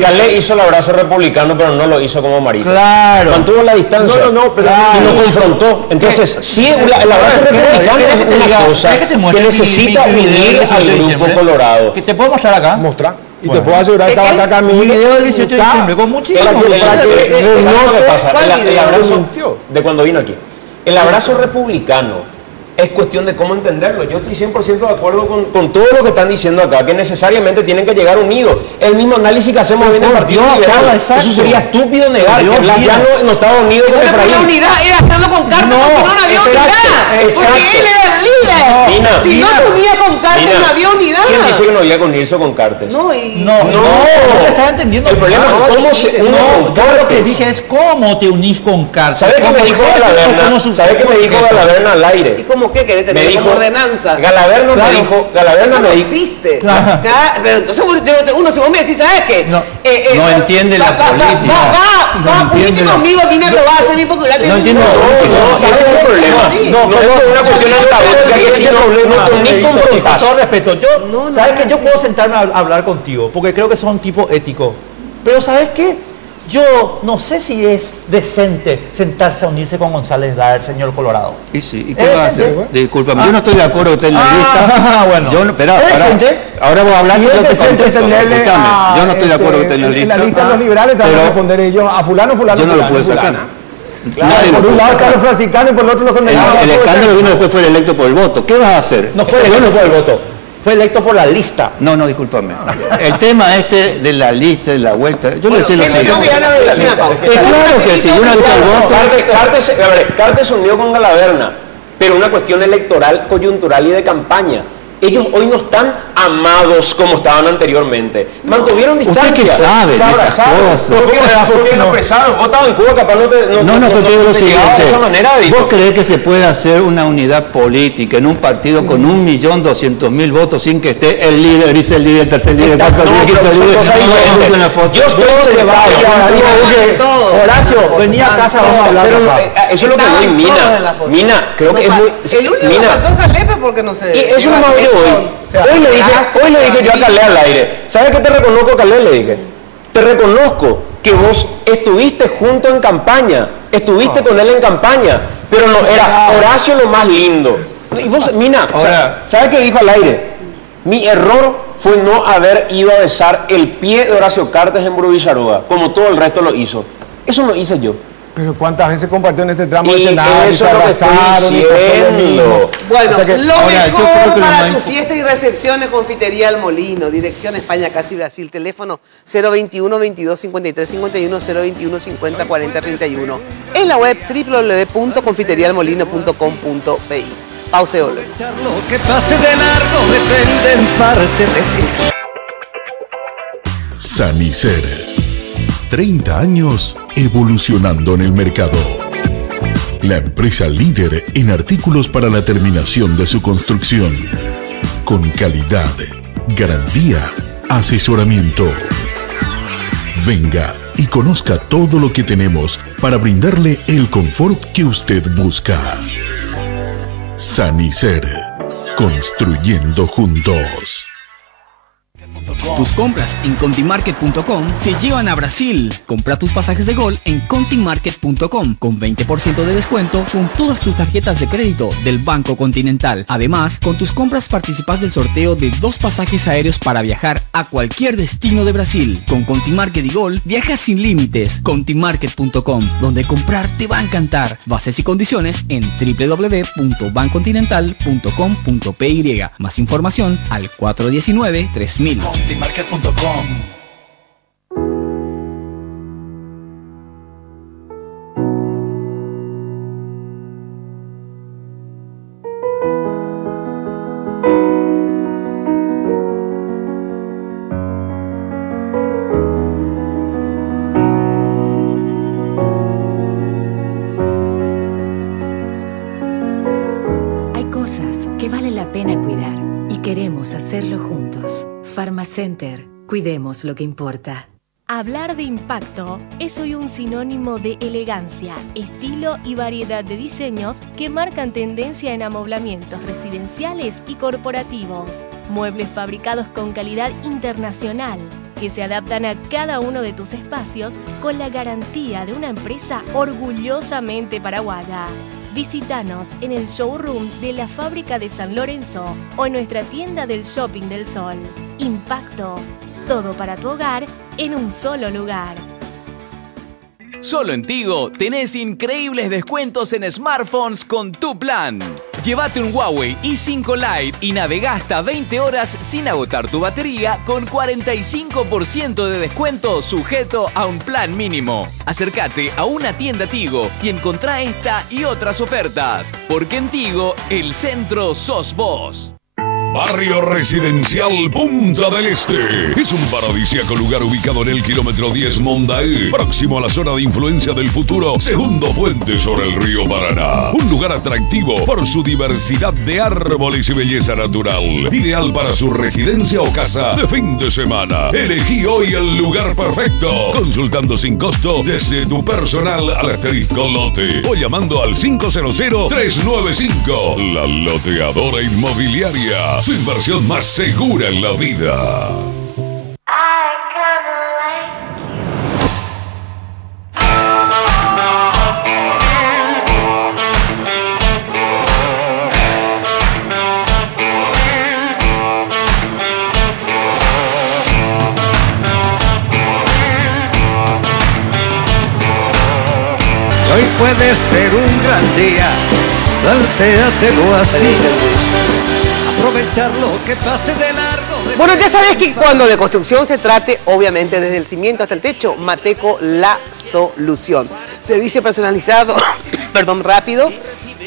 Calé hizo el abrazo republicano, pero no lo hizo como Marito. Claro. Mantuvo la distancia. Y no confrontó. Entonces, sí, el abrazo republicano es una cosa que necesita unir al grupo colorado. ¿Te puedo mostrar acá? Mostrar. Y te puedo asegurar que estaba acá mi video del 18 de diciembre, con muchísimo. ¿Sabes lo que pasa? El abrazo de cuando vino aquí. El abrazo republicano es cuestión de cómo entenderlo. Yo estoy 100% de acuerdo con todo lo que están diciendo acá, que necesariamente tienen que llegar unidos. El mismo análisis que hacemos en el Partido Liberal. Eso sería estúpido negar que Blas Llano no estaba unido con Efraín. La unidad era hacerlo con Cartes, porque no había unidad. Porque él era el líder. Si no te unía con Cartes, no había unidad. ¿Quién dice que no había que unirse con Cartes? No estaba entendiendo. El problema es cómo se une con Cartes. Lo que dije es cómo te unís con Cartes. ¿Sabes qué me dijo Galaverna? ¿Sabes qué me dijo Galaverna al aire? ¿Cómo qué querés tener como ordenanza? Galaverna me dijo. Eso no existe. Pero entonces si vos me decís, ¿sabes qué? No entiende la política. Unite conmigo, vine a probar a hacer mi popular. No entiende. Ese es el problema. No es una cuestión antagónica que si no ni confrontas. Con todo respeto, ¿sabes qué? Yo puedo sentarme a hablar contigo, porque creo que sos un tipo ético. Pero ¿sabes qué? Yo no sé si es decente sentarse a unirse con González Daer, señor Colorado. Y sí, ¿y qué va a hacer? Discúlpame, yo no estoy de acuerdo que esté en la lista. Bueno. Yo no, espera, ahora vos hablaste, yo te contesto. Escúchame, yo no estoy de acuerdo que esté en la lista. En la lista de los liberales te van a responder ellos a fulano. Yo no lo puedo sacar. Claro, por un lado están los franciscanos y por el otro los condenados. El escándalo vino después, fue electo por el voto. ¿Qué vas a hacer? No fue electo por el voto. Fue electo por la lista. No, discúlpame. El tema de la lista, de la vuelta. Yo le decía lo siguiente. Claro que sí, una lista del voto. Cartes se unió con Galaverna, pero una cuestión electoral, coyuntural y de campaña. Ellos hoy no están amados como estaban anteriormente. Mantuvieron distancia. ¿Usted qué sabe se abrazaron. ¿Por qué no apresaron? Vos estabas en Cuba, capaz no te pero lo siguiente. De esa manera, ¿Vos creés que se puede hacer una unidad política en un partido con 1.200.000 votos sin que esté el líder, vicelíder, el tercer líder, el cuarto líder, quinto líder? Yo estoy Horacio, venía a casa, vamos a hablar. Eso es lo que voy, Mina, creo que es muy... El único que faltó es Calepe porque no sé. Eso no me voy hoy le dije yo a Calé al aire. ¿Sabes qué te reconozco, Calé? Le dije. Te reconozco que vos estuviste junto en campaña. Estuviste con él en campaña. Pero no, era Horacio lo más lindo. Y vos, Mina, ¿sabes qué dijo al aire? Mi error fue no haber ido a besar el pie de Horacio Cartes en Bruvillaroga, como todo el resto lo hizo. Eso lo hice yo. Pero ¿cuántas veces compartió en este tramo de Y escenario? eso es lo que estoy diciendo. Bueno, O sea que, lo ahora, yo creo mejor que lo para más tu fiesta y recepciones, Confitería El Molino, dirección España, casi Brasil, teléfono 021 22 53 51 021 50 40 31. En la web www.confiterialmolino.com.pi. Pausa y volvemos. Lo que pase de largo depende en parte de ti. Sanicer. 30 años evolucionando en el mercado. La empresa líder en artículos para la terminación de su construcción. Con calidad, garantía, asesoramiento. Venga y conozca todo lo que tenemos para brindarle el confort que usted busca. Sanicer. Construyendo juntos. Tus compras en contimarket.com te llevan a Brasil. Compra tus pasajes de Gol en contimarket.com con 20% de descuento con todas tus tarjetas de crédito del Banco Continental. Además, con tus compras participas del sorteo de 2 pasajes aéreos para viajar a cualquier destino de Brasil. Con Contimarket y Gol, viajas sin límites. Contimarket.com, donde comprar te va a encantar. Bases y condiciones en www.bancontinental.com.py. Más información al 419-3000. Contimarket.com. Hay cosas que vale la pena cuidar y queremos hacerlo juntos. Pharmacenter, cuidemos lo que importa. Hablar de impacto es hoy un sinónimo de elegancia, estilo y variedad de diseños que marcan tendencia en amoblamientos residenciales y corporativos. Muebles fabricados con calidad internacional que se adaptan a cada uno de tus espacios con la garantía de una empresa orgullosamente paraguaya. Visítanos en el showroom de la fábrica de San Lorenzo o en nuestra tienda del Shopping del Sol. Impacto. Todo para tu hogar en un solo lugar. Solo en Tigo tenés increíbles descuentos en smartphones con tu plan. Llévate un Huawei i5 Lite y navega hasta 20 horas sin agotar tu batería con 45% de descuento sujeto a un plan mínimo. Acércate a una tienda Tigo y encontrá esta y otras ofertas. Porque en Tigo, el centro sos vos. Barrio Residencial Punta del Este. Es un paradisíaco lugar ubicado en el kilómetro 10 Mondaé, próximo a la zona de influencia del futuro segundo puente sobre el río Paraná. Un lugar atractivo por su diversidad de árboles y belleza natural. Ideal para su residencia o casa de fin de semana. Elegí hoy el lugar perfecto, consultando sin costo desde tu personal al asterisco lote o llamando al 500-395. La Loteadora Inmobiliaria. Su inversión más segura en la vida. Hoy puede ser un gran día, plantéatelo así. Aprovechar lo que pase de largo. Bueno, ya sabes que cuando de construcción se trate, obviamente desde el cimiento hasta el techo, Mateco la solución. Servicio personalizado, rápido,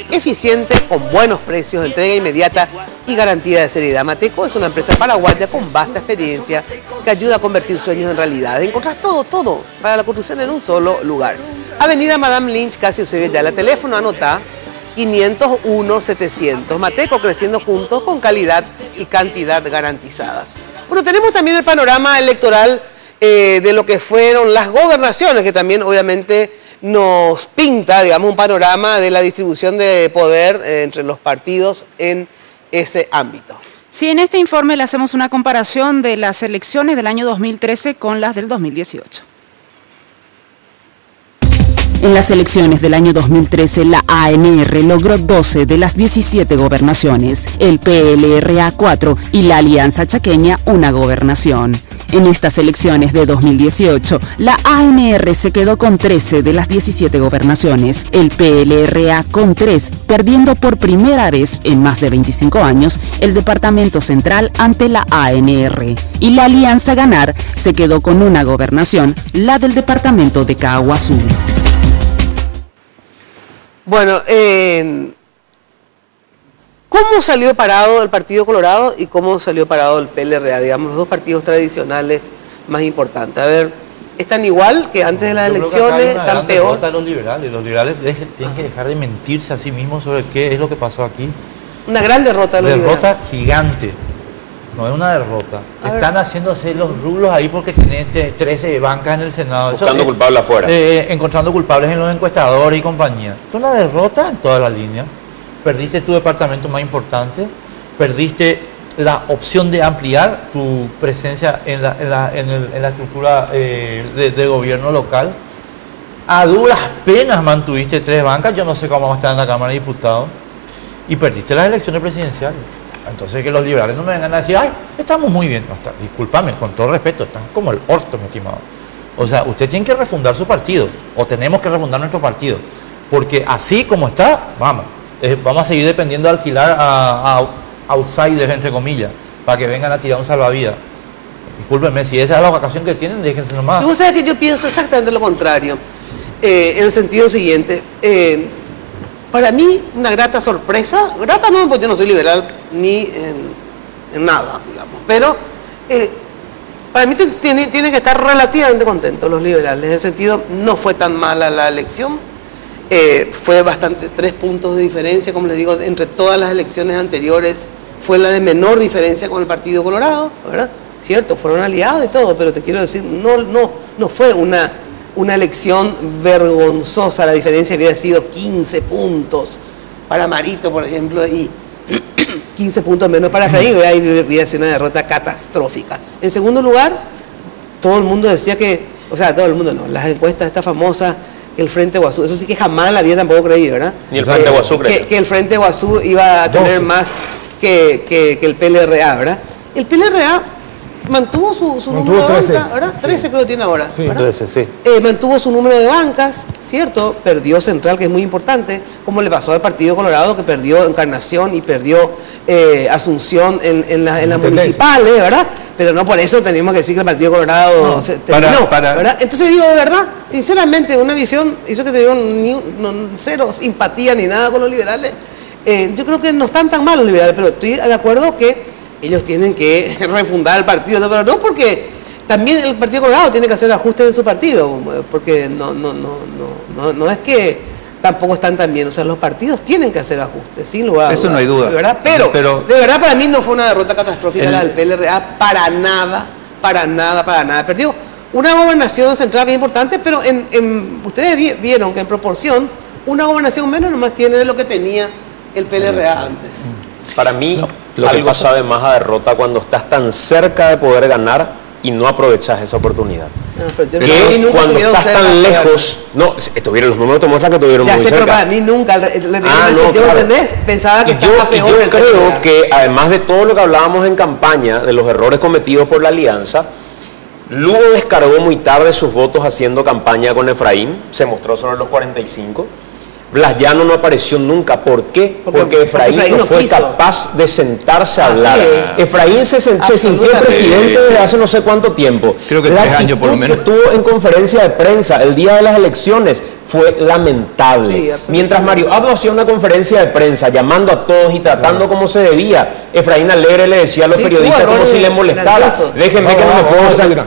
eficiente, con buenos precios, entrega inmediata y garantía de seriedad. Mateco es una empresa paraguaya con vasta experiencia que ayuda a convertir sueños en realidad. Encontrás todo para la construcción en un solo lugar. Avenida Madame Lynch, casi Eusebio Yala. Teléfono, anotá, 501-700. Mateco, creciendo juntos con calidad y cantidad garantizadas. Bueno, tenemos también el panorama electoral de lo que fueron las gobernaciones, que también obviamente nos pinta, digamos, un panorama de la distribución de poder entre los partidos en ese ámbito. Sí, en este informe le hacemos una comparación de las elecciones del año 2013 con las del 2018. En las elecciones del año 2013, la ANR logró 12 de las 17 gobernaciones, el PLRA 4 y la Alianza Chaqueña una gobernación. En estas elecciones de 2018, la ANR se quedó con 13 de las 17 gobernaciones, el PLRA con 3, perdiendo por primera vez en más de 25 años el Departamento Central ante la ANR. Y la Alianza Ganar se quedó con una gobernación, la del Departamento de Caaguazú. Bueno, ¿cómo salió parado el Partido Colorado y cómo salió parado el PLRA? Digamos, los dos partidos tradicionales más importantes. A ver, ¿están igual que antes de las elecciones? ¿Están peor? Los liberales tienen que dejar de mentirse a sí mismos sobre qué es lo que pasó aquí. Una gran derrota de los liberales. Derrota gigante. No es una derrota. Están haciéndose los rulos ahí porque tienen 13 bancas en el Senado. Buscando culpables afuera. Encontrando culpables en los encuestadores y compañía. Es una derrota en toda la línea. Perdiste tu departamento más importante. Perdiste la opción de ampliar tu presencia en la estructura de gobierno local. A duras penas mantuviste 3 bancas. Yo no sé cómo va a estar en la Cámara de Diputados. Y perdiste las elecciones presidenciales. Entonces que los liberales no me vengan a decir, ay, estamos muy bien. No, discúlpame, con todo respeto, están como el orto, mi estimado. O sea, usted tiene que refundar su partido, o tenemos que refundar nuestro partido. Porque así como está, vamos a seguir dependiendo de alquilar a outsiders, entre comillas, para que vengan a tirar un salvavidas. Discúlpenme, si esa es la ocasión que tienen, déjense nomás. Y vos sabés que yo pienso exactamente lo contrario, en el sentido siguiente. Para mí, una grata sorpresa, grata no, porque yo no soy liberal ni en nada, digamos, pero para mí tienen que estar relativamente contentos los liberales, en el sentido, no fue tan mala la elección, fue bastante, 3 puntos de diferencia, como les digo, entre todas las elecciones anteriores, fue la de menor diferencia con el Partido Colorado, ¿verdad? Cierto, fueron aliados y todo, pero te quiero decir, no fue una elección vergonzosa. La diferencia hubiera sido 15 puntos para Marito, por ejemplo, y 15 puntos menos para Efraín, hubiera sido una derrota catastrófica. En segundo lugar, todo el mundo decía que, o sea, todo el mundo no, las encuestas esta famosa, que el Frente Guazú, eso sí que jamás la había tampoco creído, ¿verdad? Ni el Frente Guazú creo. Que el Frente Guazú iba a tener 12 más que el PLRA, ¿verdad? El PLRA mantuvo su número de 13, bancas, ¿verdad? 13 creo que tiene ahora. Sí, 13, sí. Mantuvo su número de bancas, ¿cierto? Perdió Central, que es muy importante, como le pasó al Partido Colorado, que perdió Encarnación y perdió Asunción en las municipales, ¿verdad? Pero no por eso tenemos que decir que el Partido Colorado se terminó, ¿verdad? Entonces digo, de verdad, sinceramente, una visión, eso que te digo, cero simpatía ni nada con los liberales, yo creo que no están tan mal los liberales, pero estoy de acuerdo que ellos tienen que refundar el partido, pero no porque también el Partido Colorado tiene que hacer ajustes en su partido, porque no es que tampoco están tan bien, o sea, los partidos tienen que hacer ajustes, sin lugar a dudas. Eso no hay duda. ¿De verdad? Pero de verdad para mí no fue una derrota catastrófica la del PLRA, para nada. Perdió una gobernación central que es importante, pero ustedes vieron que en proporción, una gobernación menos nomás tiene de lo que tenía el PLRA antes. Para mí, algo sabe más a derrota cuando estás tan cerca de poder ganar y no aprovechas esa oportunidad. Que cuando estás tan lejos, los números te muestran que estuvieron muy cerca. Pero para mí nunca, ¿entendés? Pensaba que estaba peor. Yo creo que además de todo lo que hablábamos en campaña, de los errores cometidos por la alianza, Lugo descargó muy tarde sus votos haciendo campaña con Efraín, se mostró sobre los 45. Blas Llano no apareció nunca. ¿Por qué? Porque Efraín no fue capaz de sentarse a hablar. Efraín se sintió presidente desde hace no sé cuánto tiempo. Creo que 3 años por lo menos. Que tuvo en conferencia de prensa el día de las elecciones fue lamentable. Mientras Mario Abdo hacía una conferencia de prensa llamando a todos y tratando como se debía, Efraín Alegre le decía a los periodistas como si le molestara: déjenme que no me puedo salir.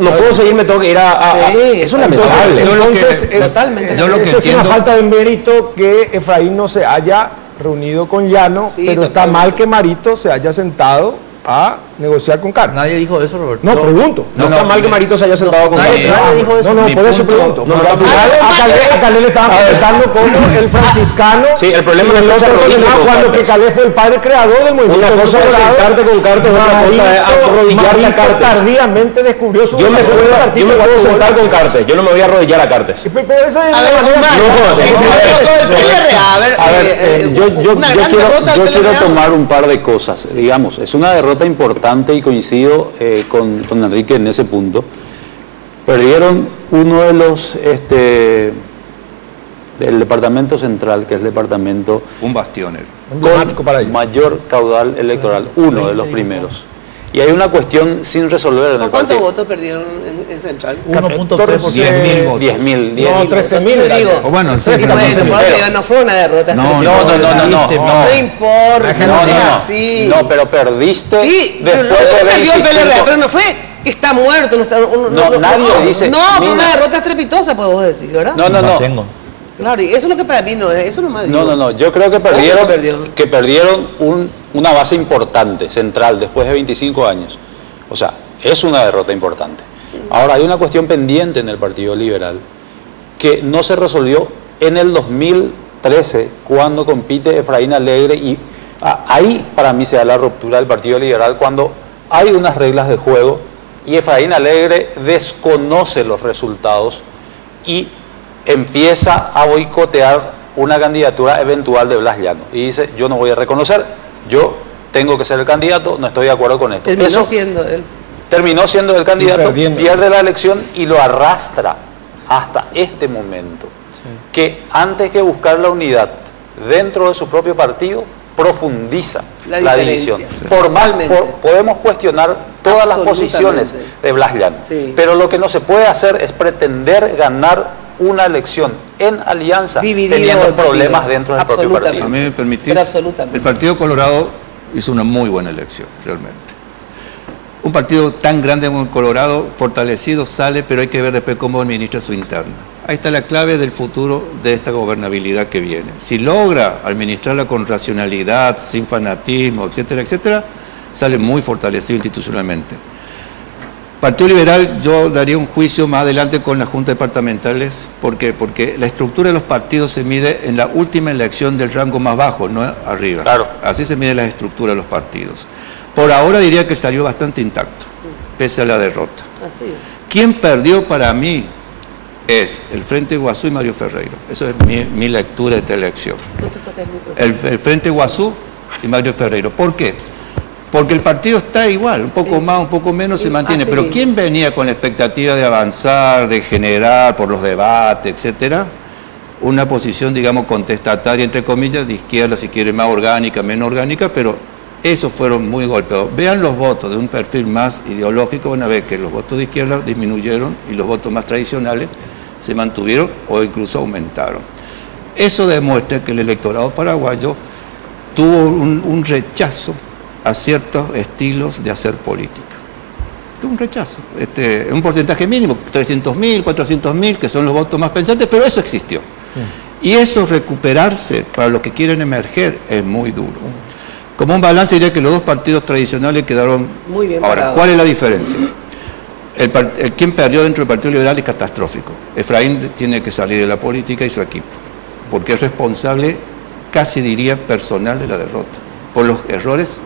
No puedo seguir, me tengo que ir a eso es lamentable. Entonces, es una falta de mérito que Efraín no se haya reunido con Llano, pero está mal que Marito se haya sentado a negociar con Cartes. Nadie dijo eso, Roberto. No, pregunto. No está mal que Marito se haya sentado con Cartes. Nadie dijo eso. No, por eso pregunto. Al final a Calé le estaban preguntando como el franciscano. Sí, el problema es cuando que Calé fue el padre creador del movimiento. Una cosa es sentarte con Cartes, otra cosa es arrodillarte a Cartes. Tardíamente descubrió su... Yo me puedo sentar con Cartes, yo no me voy a arrodillar a Cartes. Pero eso es... Yo quiero tomar un par de cosas. Digamos, es una derrota importante y coincido con Enrique en ese punto. Perdieron uno de los del departamento central, que es el departamento un bastión con mayor caudal electoral, uno de los primeros. Y hay una cuestión sin resolver en el ¿Cuántos partido. votos perdieron en Central? 1.3%. 10.000 votos. 10.000. No, 13.000. O bueno, no fue una derrota. No importa, no es así. No, pero perdiste. Sí, pero no se perdió el PLR, pero no fue que está muerto. Nadie dice. No, pero una derrota estrepitosa, podemos decir, ¿verdad? No. Claro, y eso es lo que para mí no es, eso no me digo. No, yo creo que perdieron una base importante, central, después de 25 años. O sea, es una derrota importante. Sí. Ahora, hay una cuestión pendiente en el Partido Liberal que no se resolvió en el 2013, cuando compite Efraín Alegre, y ahí para mí se da la ruptura del Partido Liberal, cuando hay unas reglas de juego y Efraín Alegre desconoce los resultados y empieza a boicotear una candidatura eventual de Blas Llano y dice: yo no voy a reconocer, yo tengo que ser el candidato, no estoy de acuerdo con esto. Terminó siendo él. Terminó siendo el candidato, pierde la elección y lo arrastra hasta este momento. Sí. Que antes que buscar la unidad dentro de su propio partido, profundiza la división. Sí. Podemos cuestionar todas las posiciones de Blas Llano, pero lo que no se puede hacer es pretender ganar una elección en alianza teniendo problemas dentro del propio partido. A mí me permitís, el Partido Colorado hizo una muy buena elección, realmente. Un partido tan grande como el Colorado, fortalecido, sale, pero hay que ver después cómo administra su interna. Ahí está la clave del futuro de esta gobernabilidad que viene. Si logra administrarla con racionalidad, sin fanatismo, etcétera, etcétera, sale muy fortalecido institucionalmente. Partido Liberal, yo daría un juicio más adelante con las juntas departamentales. ¿Por qué? Porque la estructura de los partidos se mide en la última elección del rango más bajo, no arriba. Claro. Así se mide la estructura de los partidos. Por ahora diría que salió bastante intacto, pese a la derrota. Así es. Quien perdió para mí es el Frente Guazú y Mario Ferreiro. Eso es mi lectura de esta elección. El Frente Guazú y Mario Ferreiro. ¿Por qué? Porque el partido está igual, un poco más, un poco menos se mantiene. Pero ¿quién venía con la expectativa de avanzar, de generar por los debates, etcétera? Una posición, digamos, contestataria, entre comillas, de izquierda, si quiere, más orgánica, menos orgánica, pero esos fueron muy golpeados. Vean los votos de un perfil más ideológico, van a ver que los votos de izquierda disminuyeron y los votos más tradicionales se mantuvieron o incluso aumentaron. Eso demuestra que el electorado paraguayo tuvo un rechazo a ciertos estilos de hacer política. Tuvo un rechazo, un porcentaje mínimo, 300.000, 400.000, que son los votos más pensantes, pero eso existió. Y eso, recuperarse para los que quieren emerger, es muy duro. Como un balance, diría que los dos partidos tradicionales quedaron... Muy bien. Ahora, ¿cuál es la diferencia? Quien perdió dentro del Partido Liberal es catastrófico. Efraín tiene que salir de la política y su equipo, porque es responsable, casi diría, personal de la derrota, por los errores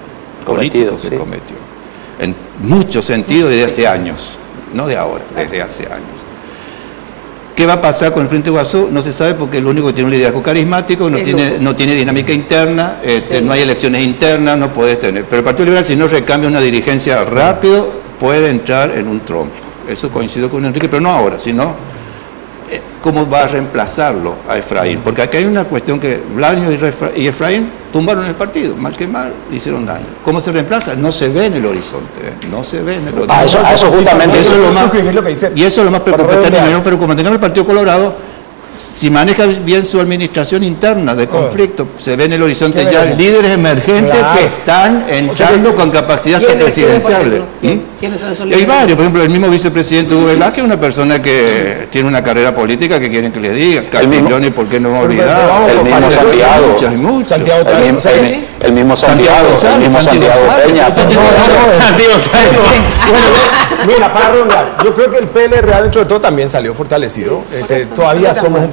políticos que cometió. En muchos sentidos desde hace años, no de ahora, desde hace años. ¿Qué va a pasar con el Frente Guazú? No se sabe, porque lo único que tiene un liderazgo carismático, no tiene dinámica interna, no hay elecciones internas, no puedes tener. Pero el Partido Liberal, si no recambia una dirigencia rápido, puede entrar en un trompo. Eso coincido con Enrique, pero no ahora, sino cómo va a reemplazarlo a Efraín. Porque aquí hay una cuestión que Vladimir y Efraín tumbaron el partido, mal que mal, le hicieron daño. ¿Cómo se reemplaza? No se ve en el horizonte, no se ve en el horizonte. Eso justamente eso es lo más, y eso es lo más preocupante, pero como tengamos el Partido Colorado, si maneja bien su administración interna de conflicto, se ve en el horizonte ya líderes emergentes que están entrando con capacidad presidencial. ¿Quiénes son esos Hay varios, por ejemplo, el mismo vicepresidente Hugo Velázquez es una persona que tiene una carrera política que quieren que le diga. Castiglione, ¿por qué no me olvidar? El mismo Santiago. Muchas y muchas. El mismo Santiago. El mismo Santiago Peña. Mira, para redondear, yo creo que el PLRA dentro de todo también salió fortalecido. Todavía somos un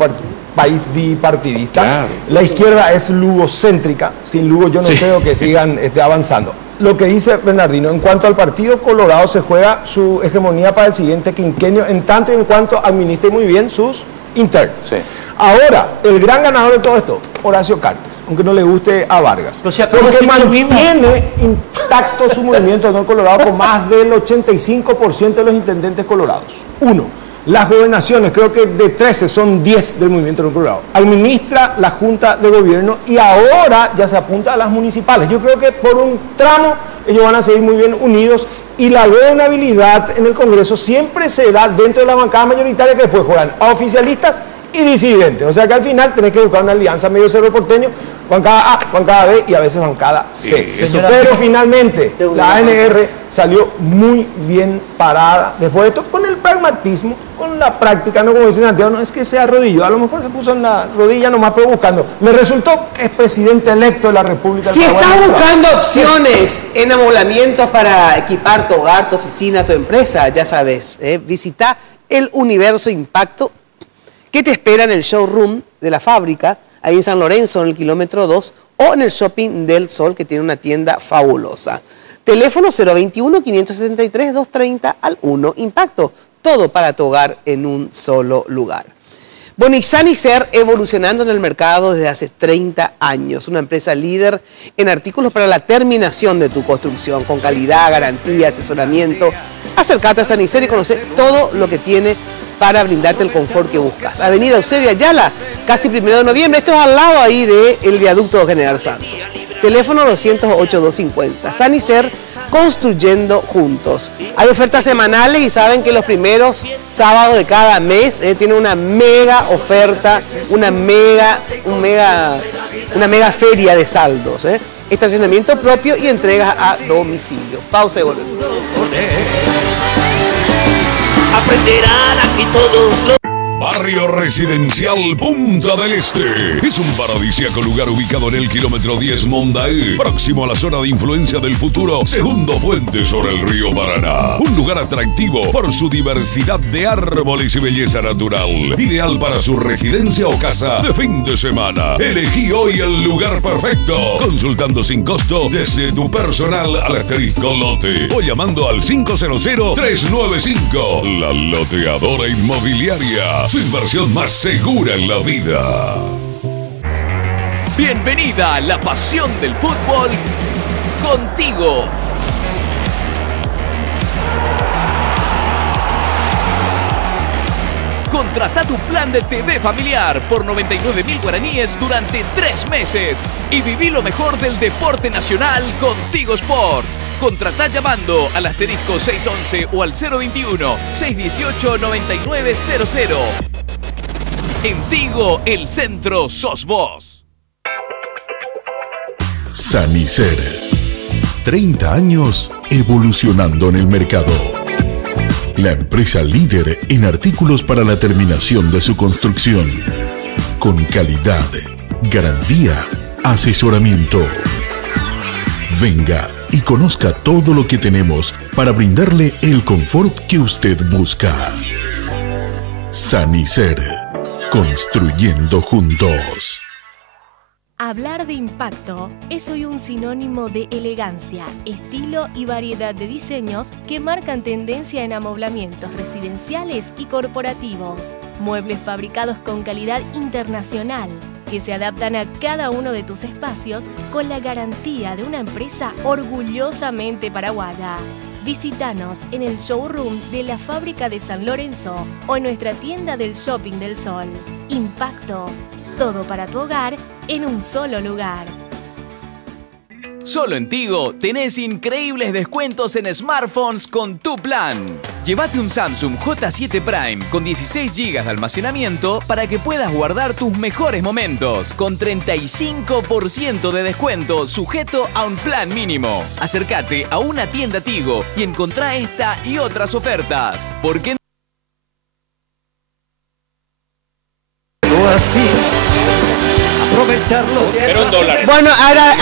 país bipartidista. Claro. La izquierda es lugocéntrica. Sin Lugo yo no creo que sigan avanzando. Lo que dice Bernardino, en cuanto al Partido Colorado, se juega su hegemonía para el siguiente quinquenio, en tanto y en cuanto administre muy bien sus internos. Sí. Ahora, el gran ganador de todo esto, Horacio Cartes, aunque no le guste a Vargas, porque mantiene intacto su movimiento de Colorado con más del 85% de los intendentes colorados. Las gobernaciones, creo que de 13 son 10 del movimiento de Colorado. Administra la Junta de Gobierno y ahora ya se apunta a las municipales. Yo creo que por un tramo ellos van a seguir muy bien unidos y la gobernabilidad en el Congreso siempre se da dentro de la bancada mayoritaria que después juegan a oficialistas y disidentes. O sea que al final tenés que buscar una alianza medio cerro porteño, bancada A, bancada B y a veces bancada C. Pero finalmente la ANR salió muy bien parada después de esto con el pragmatismo, con la práctica, no como dice Santiago, no es que se arrodilló, a lo mejor se puso en la rodilla nomás, pero buscando. Me resultó que es presidente electo de la República. Si estás buscando opciones en amoblamientos para equipar tu hogar, tu oficina, tu empresa, ya sabes, visita el Universo Impacto, que te espera en el showroom de la fábrica, ahí en San Lorenzo, en el kilómetro 2, o en el Shopping del Sol, que tiene una tienda fabulosa. Teléfono 021-573-230 al 1. Impacto, todo para tu hogar en un solo lugar. Bueno, y Sanicer evolucionando en el mercado desde hace 30 años. Una empresa líder en artículos para la terminación de tu construcción, con calidad, garantía, asesoramiento. Acércate a Sanicer y conoce todo lo que tiene para brindarte el confort que buscas. Avenida Eusebio Ayala, casi 1 de noviembre. Esto es al lado ahí del viaducto General Santos. Teléfono 208-250. Sanicer, construyendo juntos. Hay ofertas semanales y saben que los primeros sábados de cada mes tiene una mega oferta, una mega feria de saldos. Estacionamiento propio y entregas a domicilio. Pausa y volvemos. Aprenderán aquí todos los... Barrio Residencial Punta del Este. Es un paradisíaco lugar ubicado en el kilómetro 10 Mondaé, próximo a la zona de influencia del futuro, segundo puente sobre el río Paraná. Un lugar atractivo por su diversidad de árboles y belleza natural. Ideal para su residencia o casa de fin de semana. Elegí hoy el lugar perfecto, consultando sin costo desde tu personal al asterisco lote o llamando al 500-395. La Loteadora Inmobiliaria. Su inversión más segura en la vida. Bienvenida a la pasión del fútbol contigo. Contrata tu plan de TV familiar por 99.000 guaraníes durante 3 meses y viví lo mejor del deporte nacional con Tigo Sports. Contratá llamando al asterisco 611 o al 021-618-9900. En Tigo, el centro sos vos. Sanicer. 30 años evolucionando en el mercado. La empresa líder en artículos para la terminación de su construcción. Con calidad, garantía, asesoramiento. Venga y conozca todo lo que tenemos para brindarle el confort que usted busca. Sanicer, construyendo juntos. Hablar de impacto es hoy un sinónimo de elegancia, estilo y variedad de diseños que marcan tendencia en amoblamientos residenciales y corporativos. Muebles fabricados con calidad internacional, que se adaptan a cada uno de tus espacios con la garantía de una empresa orgullosamente paraguaya. Visítanos en el showroom de la Fábrica de San Lorenzo o en nuestra tienda del Shopping del Sol. Impacto. Todo para tu hogar en un solo lugar. Solo en Tigo tenés increíbles descuentos en smartphones con tu plan. Llévate un Samsung J7 Prime con 16 GB de almacenamiento para que puedas guardar tus mejores momentos con 35% de descuento sujeto a un plan mínimo. Acércate a una tienda Tigo y encontrá esta y otras ofertas. Porque así, aprovecharlo. Bueno,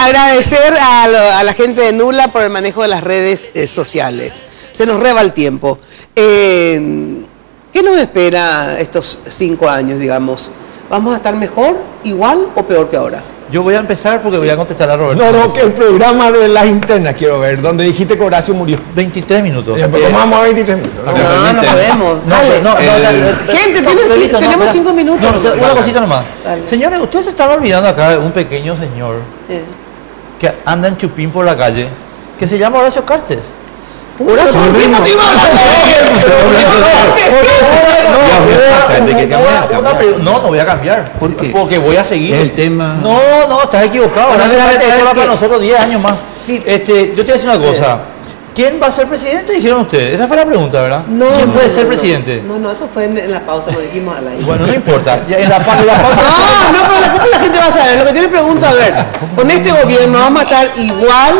agradecer a la gente de Nula por el manejo de las redes sociales. Se nos reba el tiempo. ¿Qué nos espera estos 5 años, digamos? ¿Vamos a estar mejor, igual o peor que ahora? Yo voy a empezar porque voy a contestar a Roberto. No, que el programa de las internas quiero ver, donde dijiste que Horacio murió. 23 minutos. Pero vamos a 23 minutos. No podemos. Gente, tenemos 5 minutos. No, una cosita nomás. Dale. Señores, ustedes se están olvidando acá de un pequeño señor que anda en chupín por la calle, que se llama Horacio Cartes. Horacio, no voy a cambiar. ¿Por qué? Porque voy a seguir. El tema. No, estás equivocado. Esto va para nosotros 10 años más. Sí. Yo te voy a decir una cosa. ¿Quién va a ser presidente? Dijeron ustedes. Esa fue la pregunta, ¿verdad? ¿Quién puede ser presidente? No, eso fue en la pausa, lo dijimos al aire. Bueno, no importa. En la pausa. No, pero la gente va a saber. Lo que yo le pregunto, a ver, con este gobierno vamos a estar igual,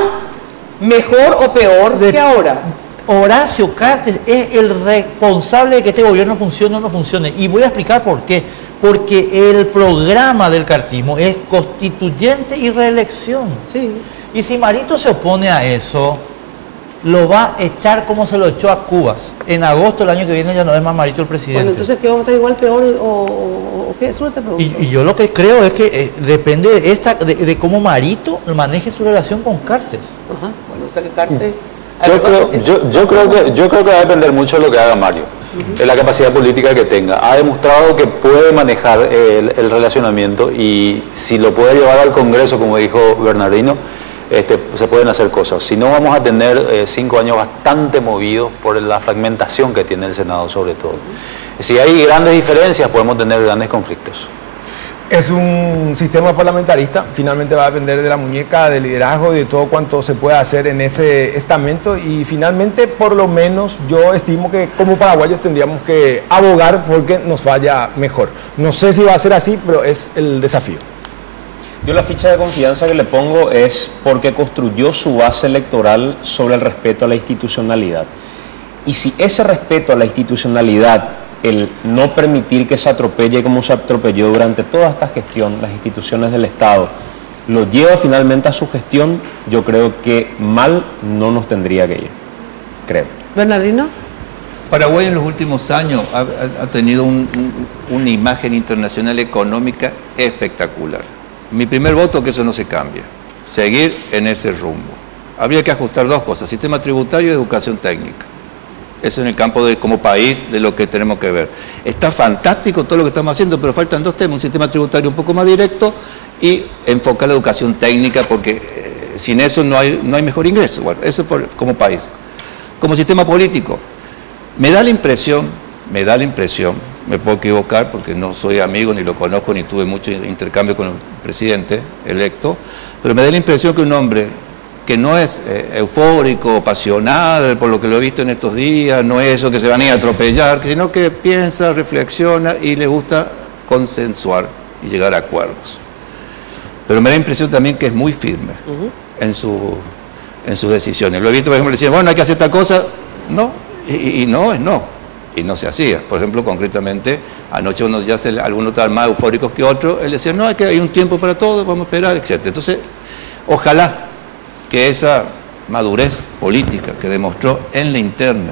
mejor o peor que ahora. Horacio Cartes es el responsable de que este gobierno funcione o no funcione. Y voy a explicar por qué. Porque el programa del cartismo es constituyente y reelección. Sí. Y si Marito se opone a eso, lo va a echar como se lo echó a Cubas. En agosto del año que viene ya no es más Marito el presidente. Bueno, entonces, ¿qué vamos a estar igual, peor o qué? Eso no te pregunto. Y yo lo que creo es que depende de cómo Marito maneje su relación con Cartes. Ajá. Bueno, o sea que Cartes... Yo creo que va a depender mucho de lo que haga Mario, de la capacidad política que tenga. Ha demostrado que puede manejar el relacionamiento y si lo puede llevar al Congreso, como dijo Bernardino, se pueden hacer cosas. Si no, vamos a tener 5 años bastante movidos por la fragmentación que tiene el Senado sobre todo. Si hay grandes diferencias, podemos tener grandes conflictos. Es un sistema parlamentarista, finalmente va a depender de la muñeca, del liderazgo, de todo cuanto se pueda hacer en ese estamento y finalmente, por lo menos, yo estimo que como paraguayos tendríamos que abogar porque nos vaya mejor. No sé si va a ser así, pero es el desafío. Yo la ficha de confianza que le pongo es porque construyó su base electoral sobre el respeto a la institucionalidad. Y si ese respeto a la institucionalidad, el no permitir que se atropelle como se atropelló durante toda esta gestión, las instituciones del Estado, lo lleva finalmente a su gestión, yo creo que mal no nos tendría que ir, creo. Bernardino. Paraguay en los últimos años ha tenido una imagen internacional económica espectacular. Mi primer voto que eso no se cambie, seguir en ese rumbo. Habría que ajustar 2 cosas, sistema tributario y educación técnica. Eso en el campo de como país de lo que tenemos que ver. Está fantástico todo lo que estamos haciendo, pero faltan 2 temas, un sistema tributario un poco más directo y enfocar la educación técnica, porque sin eso no hay mejor ingreso. Bueno, eso como país. Como sistema político, me da la impresión, me puedo equivocar porque no soy amigo, ni lo conozco, ni tuve mucho intercambio con el presidente electo, pero me da la impresión que un hombre que no es eufórico, pasional, por lo que lo he visto en estos días, no es eso que se van a ir a atropellar, sino que piensa, reflexiona y le gusta consensuar y llegar a acuerdos. Pero me da la impresión también que es muy firme en sus decisiones. Lo he visto, por ejemplo, decir, bueno, hay que hacer tal cosa, no, y no es no, y no se hacía. Por ejemplo, concretamente, anoche uno ya algunos estaban más eufóricos que otros, él decía, no, hay un tiempo para todo, vamos a esperar, etc. Entonces, ojalá que esa madurez política que demostró en la interna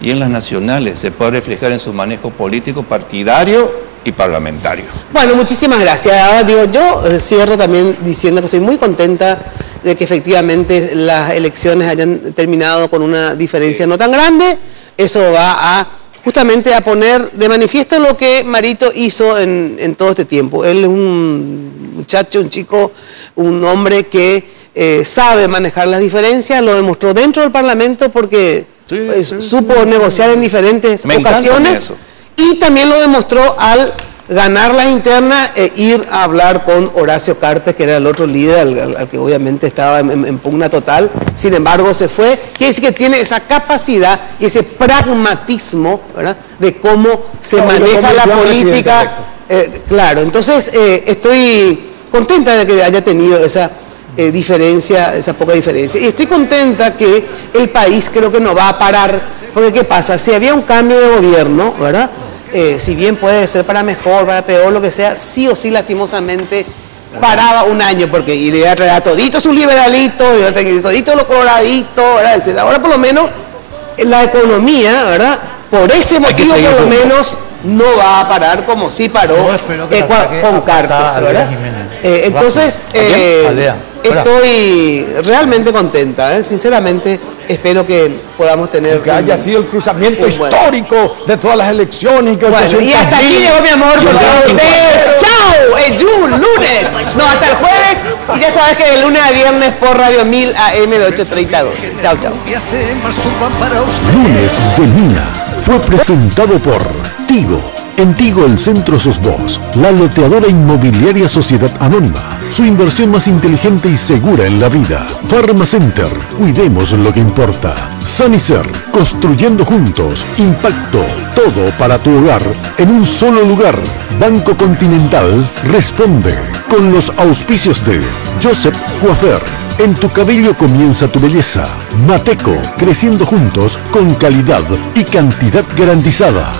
y en las nacionales se pueda reflejar en su manejo político partidario y parlamentario. Bueno, muchísimas gracias. Ahora digo, yo cierro también diciendo que estoy muy contenta de que efectivamente las elecciones hayan terminado con una diferencia no tan grande. Eso va a justamente a poner de manifiesto lo que Marito hizo en todo este tiempo. Él es un muchacho, un chico, un hombre que sabe manejar las diferencias, lo demostró dentro del Parlamento porque supo negociar en diferentes ocasiones y también lo demostró al ganar las internas e ir a hablar con Horacio Cartes, que era el otro líder al que obviamente estaba en pugna total. Sin embargo, se fue. Quiere decir que tiene esa capacidad y ese pragmatismo, ¿verdad?, de cómo se maneja la política. Claro, entonces estoy contenta de que haya tenido esa diferencia, esa poca diferencia. Y estoy contenta que el país creo que no va a parar, porque ¿qué pasa? Si había un cambio de gobierno, ¿verdad?, si bien puede ser para mejor, para peor, lo que sea, sí o sí lastimosamente paraba un año, porque iría a traer a toditos sus liberalitos, toditos los coloraditos, ¿verdad?, etc. Ahora por lo menos la economía, ¿verdad?, por ese motivo por lo menos no va a parar como sí paró con Cartes, ¿verdad? Entonces, estoy realmente contenta, sinceramente espero que podamos tener... Que haya sido el cruzamiento histórico de todas las elecciones. Y hasta aquí llegó mi amor por todos ustedes. ¡Chao! Lunes. No, hasta el jueves. Y ya sabes que de lunes a viernes por Radio 1000 AM de 8:30 a 12. Chao, chao. Lunes de Mina fue presentado por Tigo. En Tigo el centro sos vos, la loteadora inmobiliaria Sociedad Anónima. Su inversión más inteligente y segura en la vida. Farmacenter, cuidemos lo que importa. Sanicer, construyendo juntos. Impacto, todo para tu hogar en un solo lugar. Banco Continental responde con los auspicios de Joseph Coiffeur. En tu cabello comienza tu belleza. Mateco, creciendo juntos con calidad y cantidad garantizada.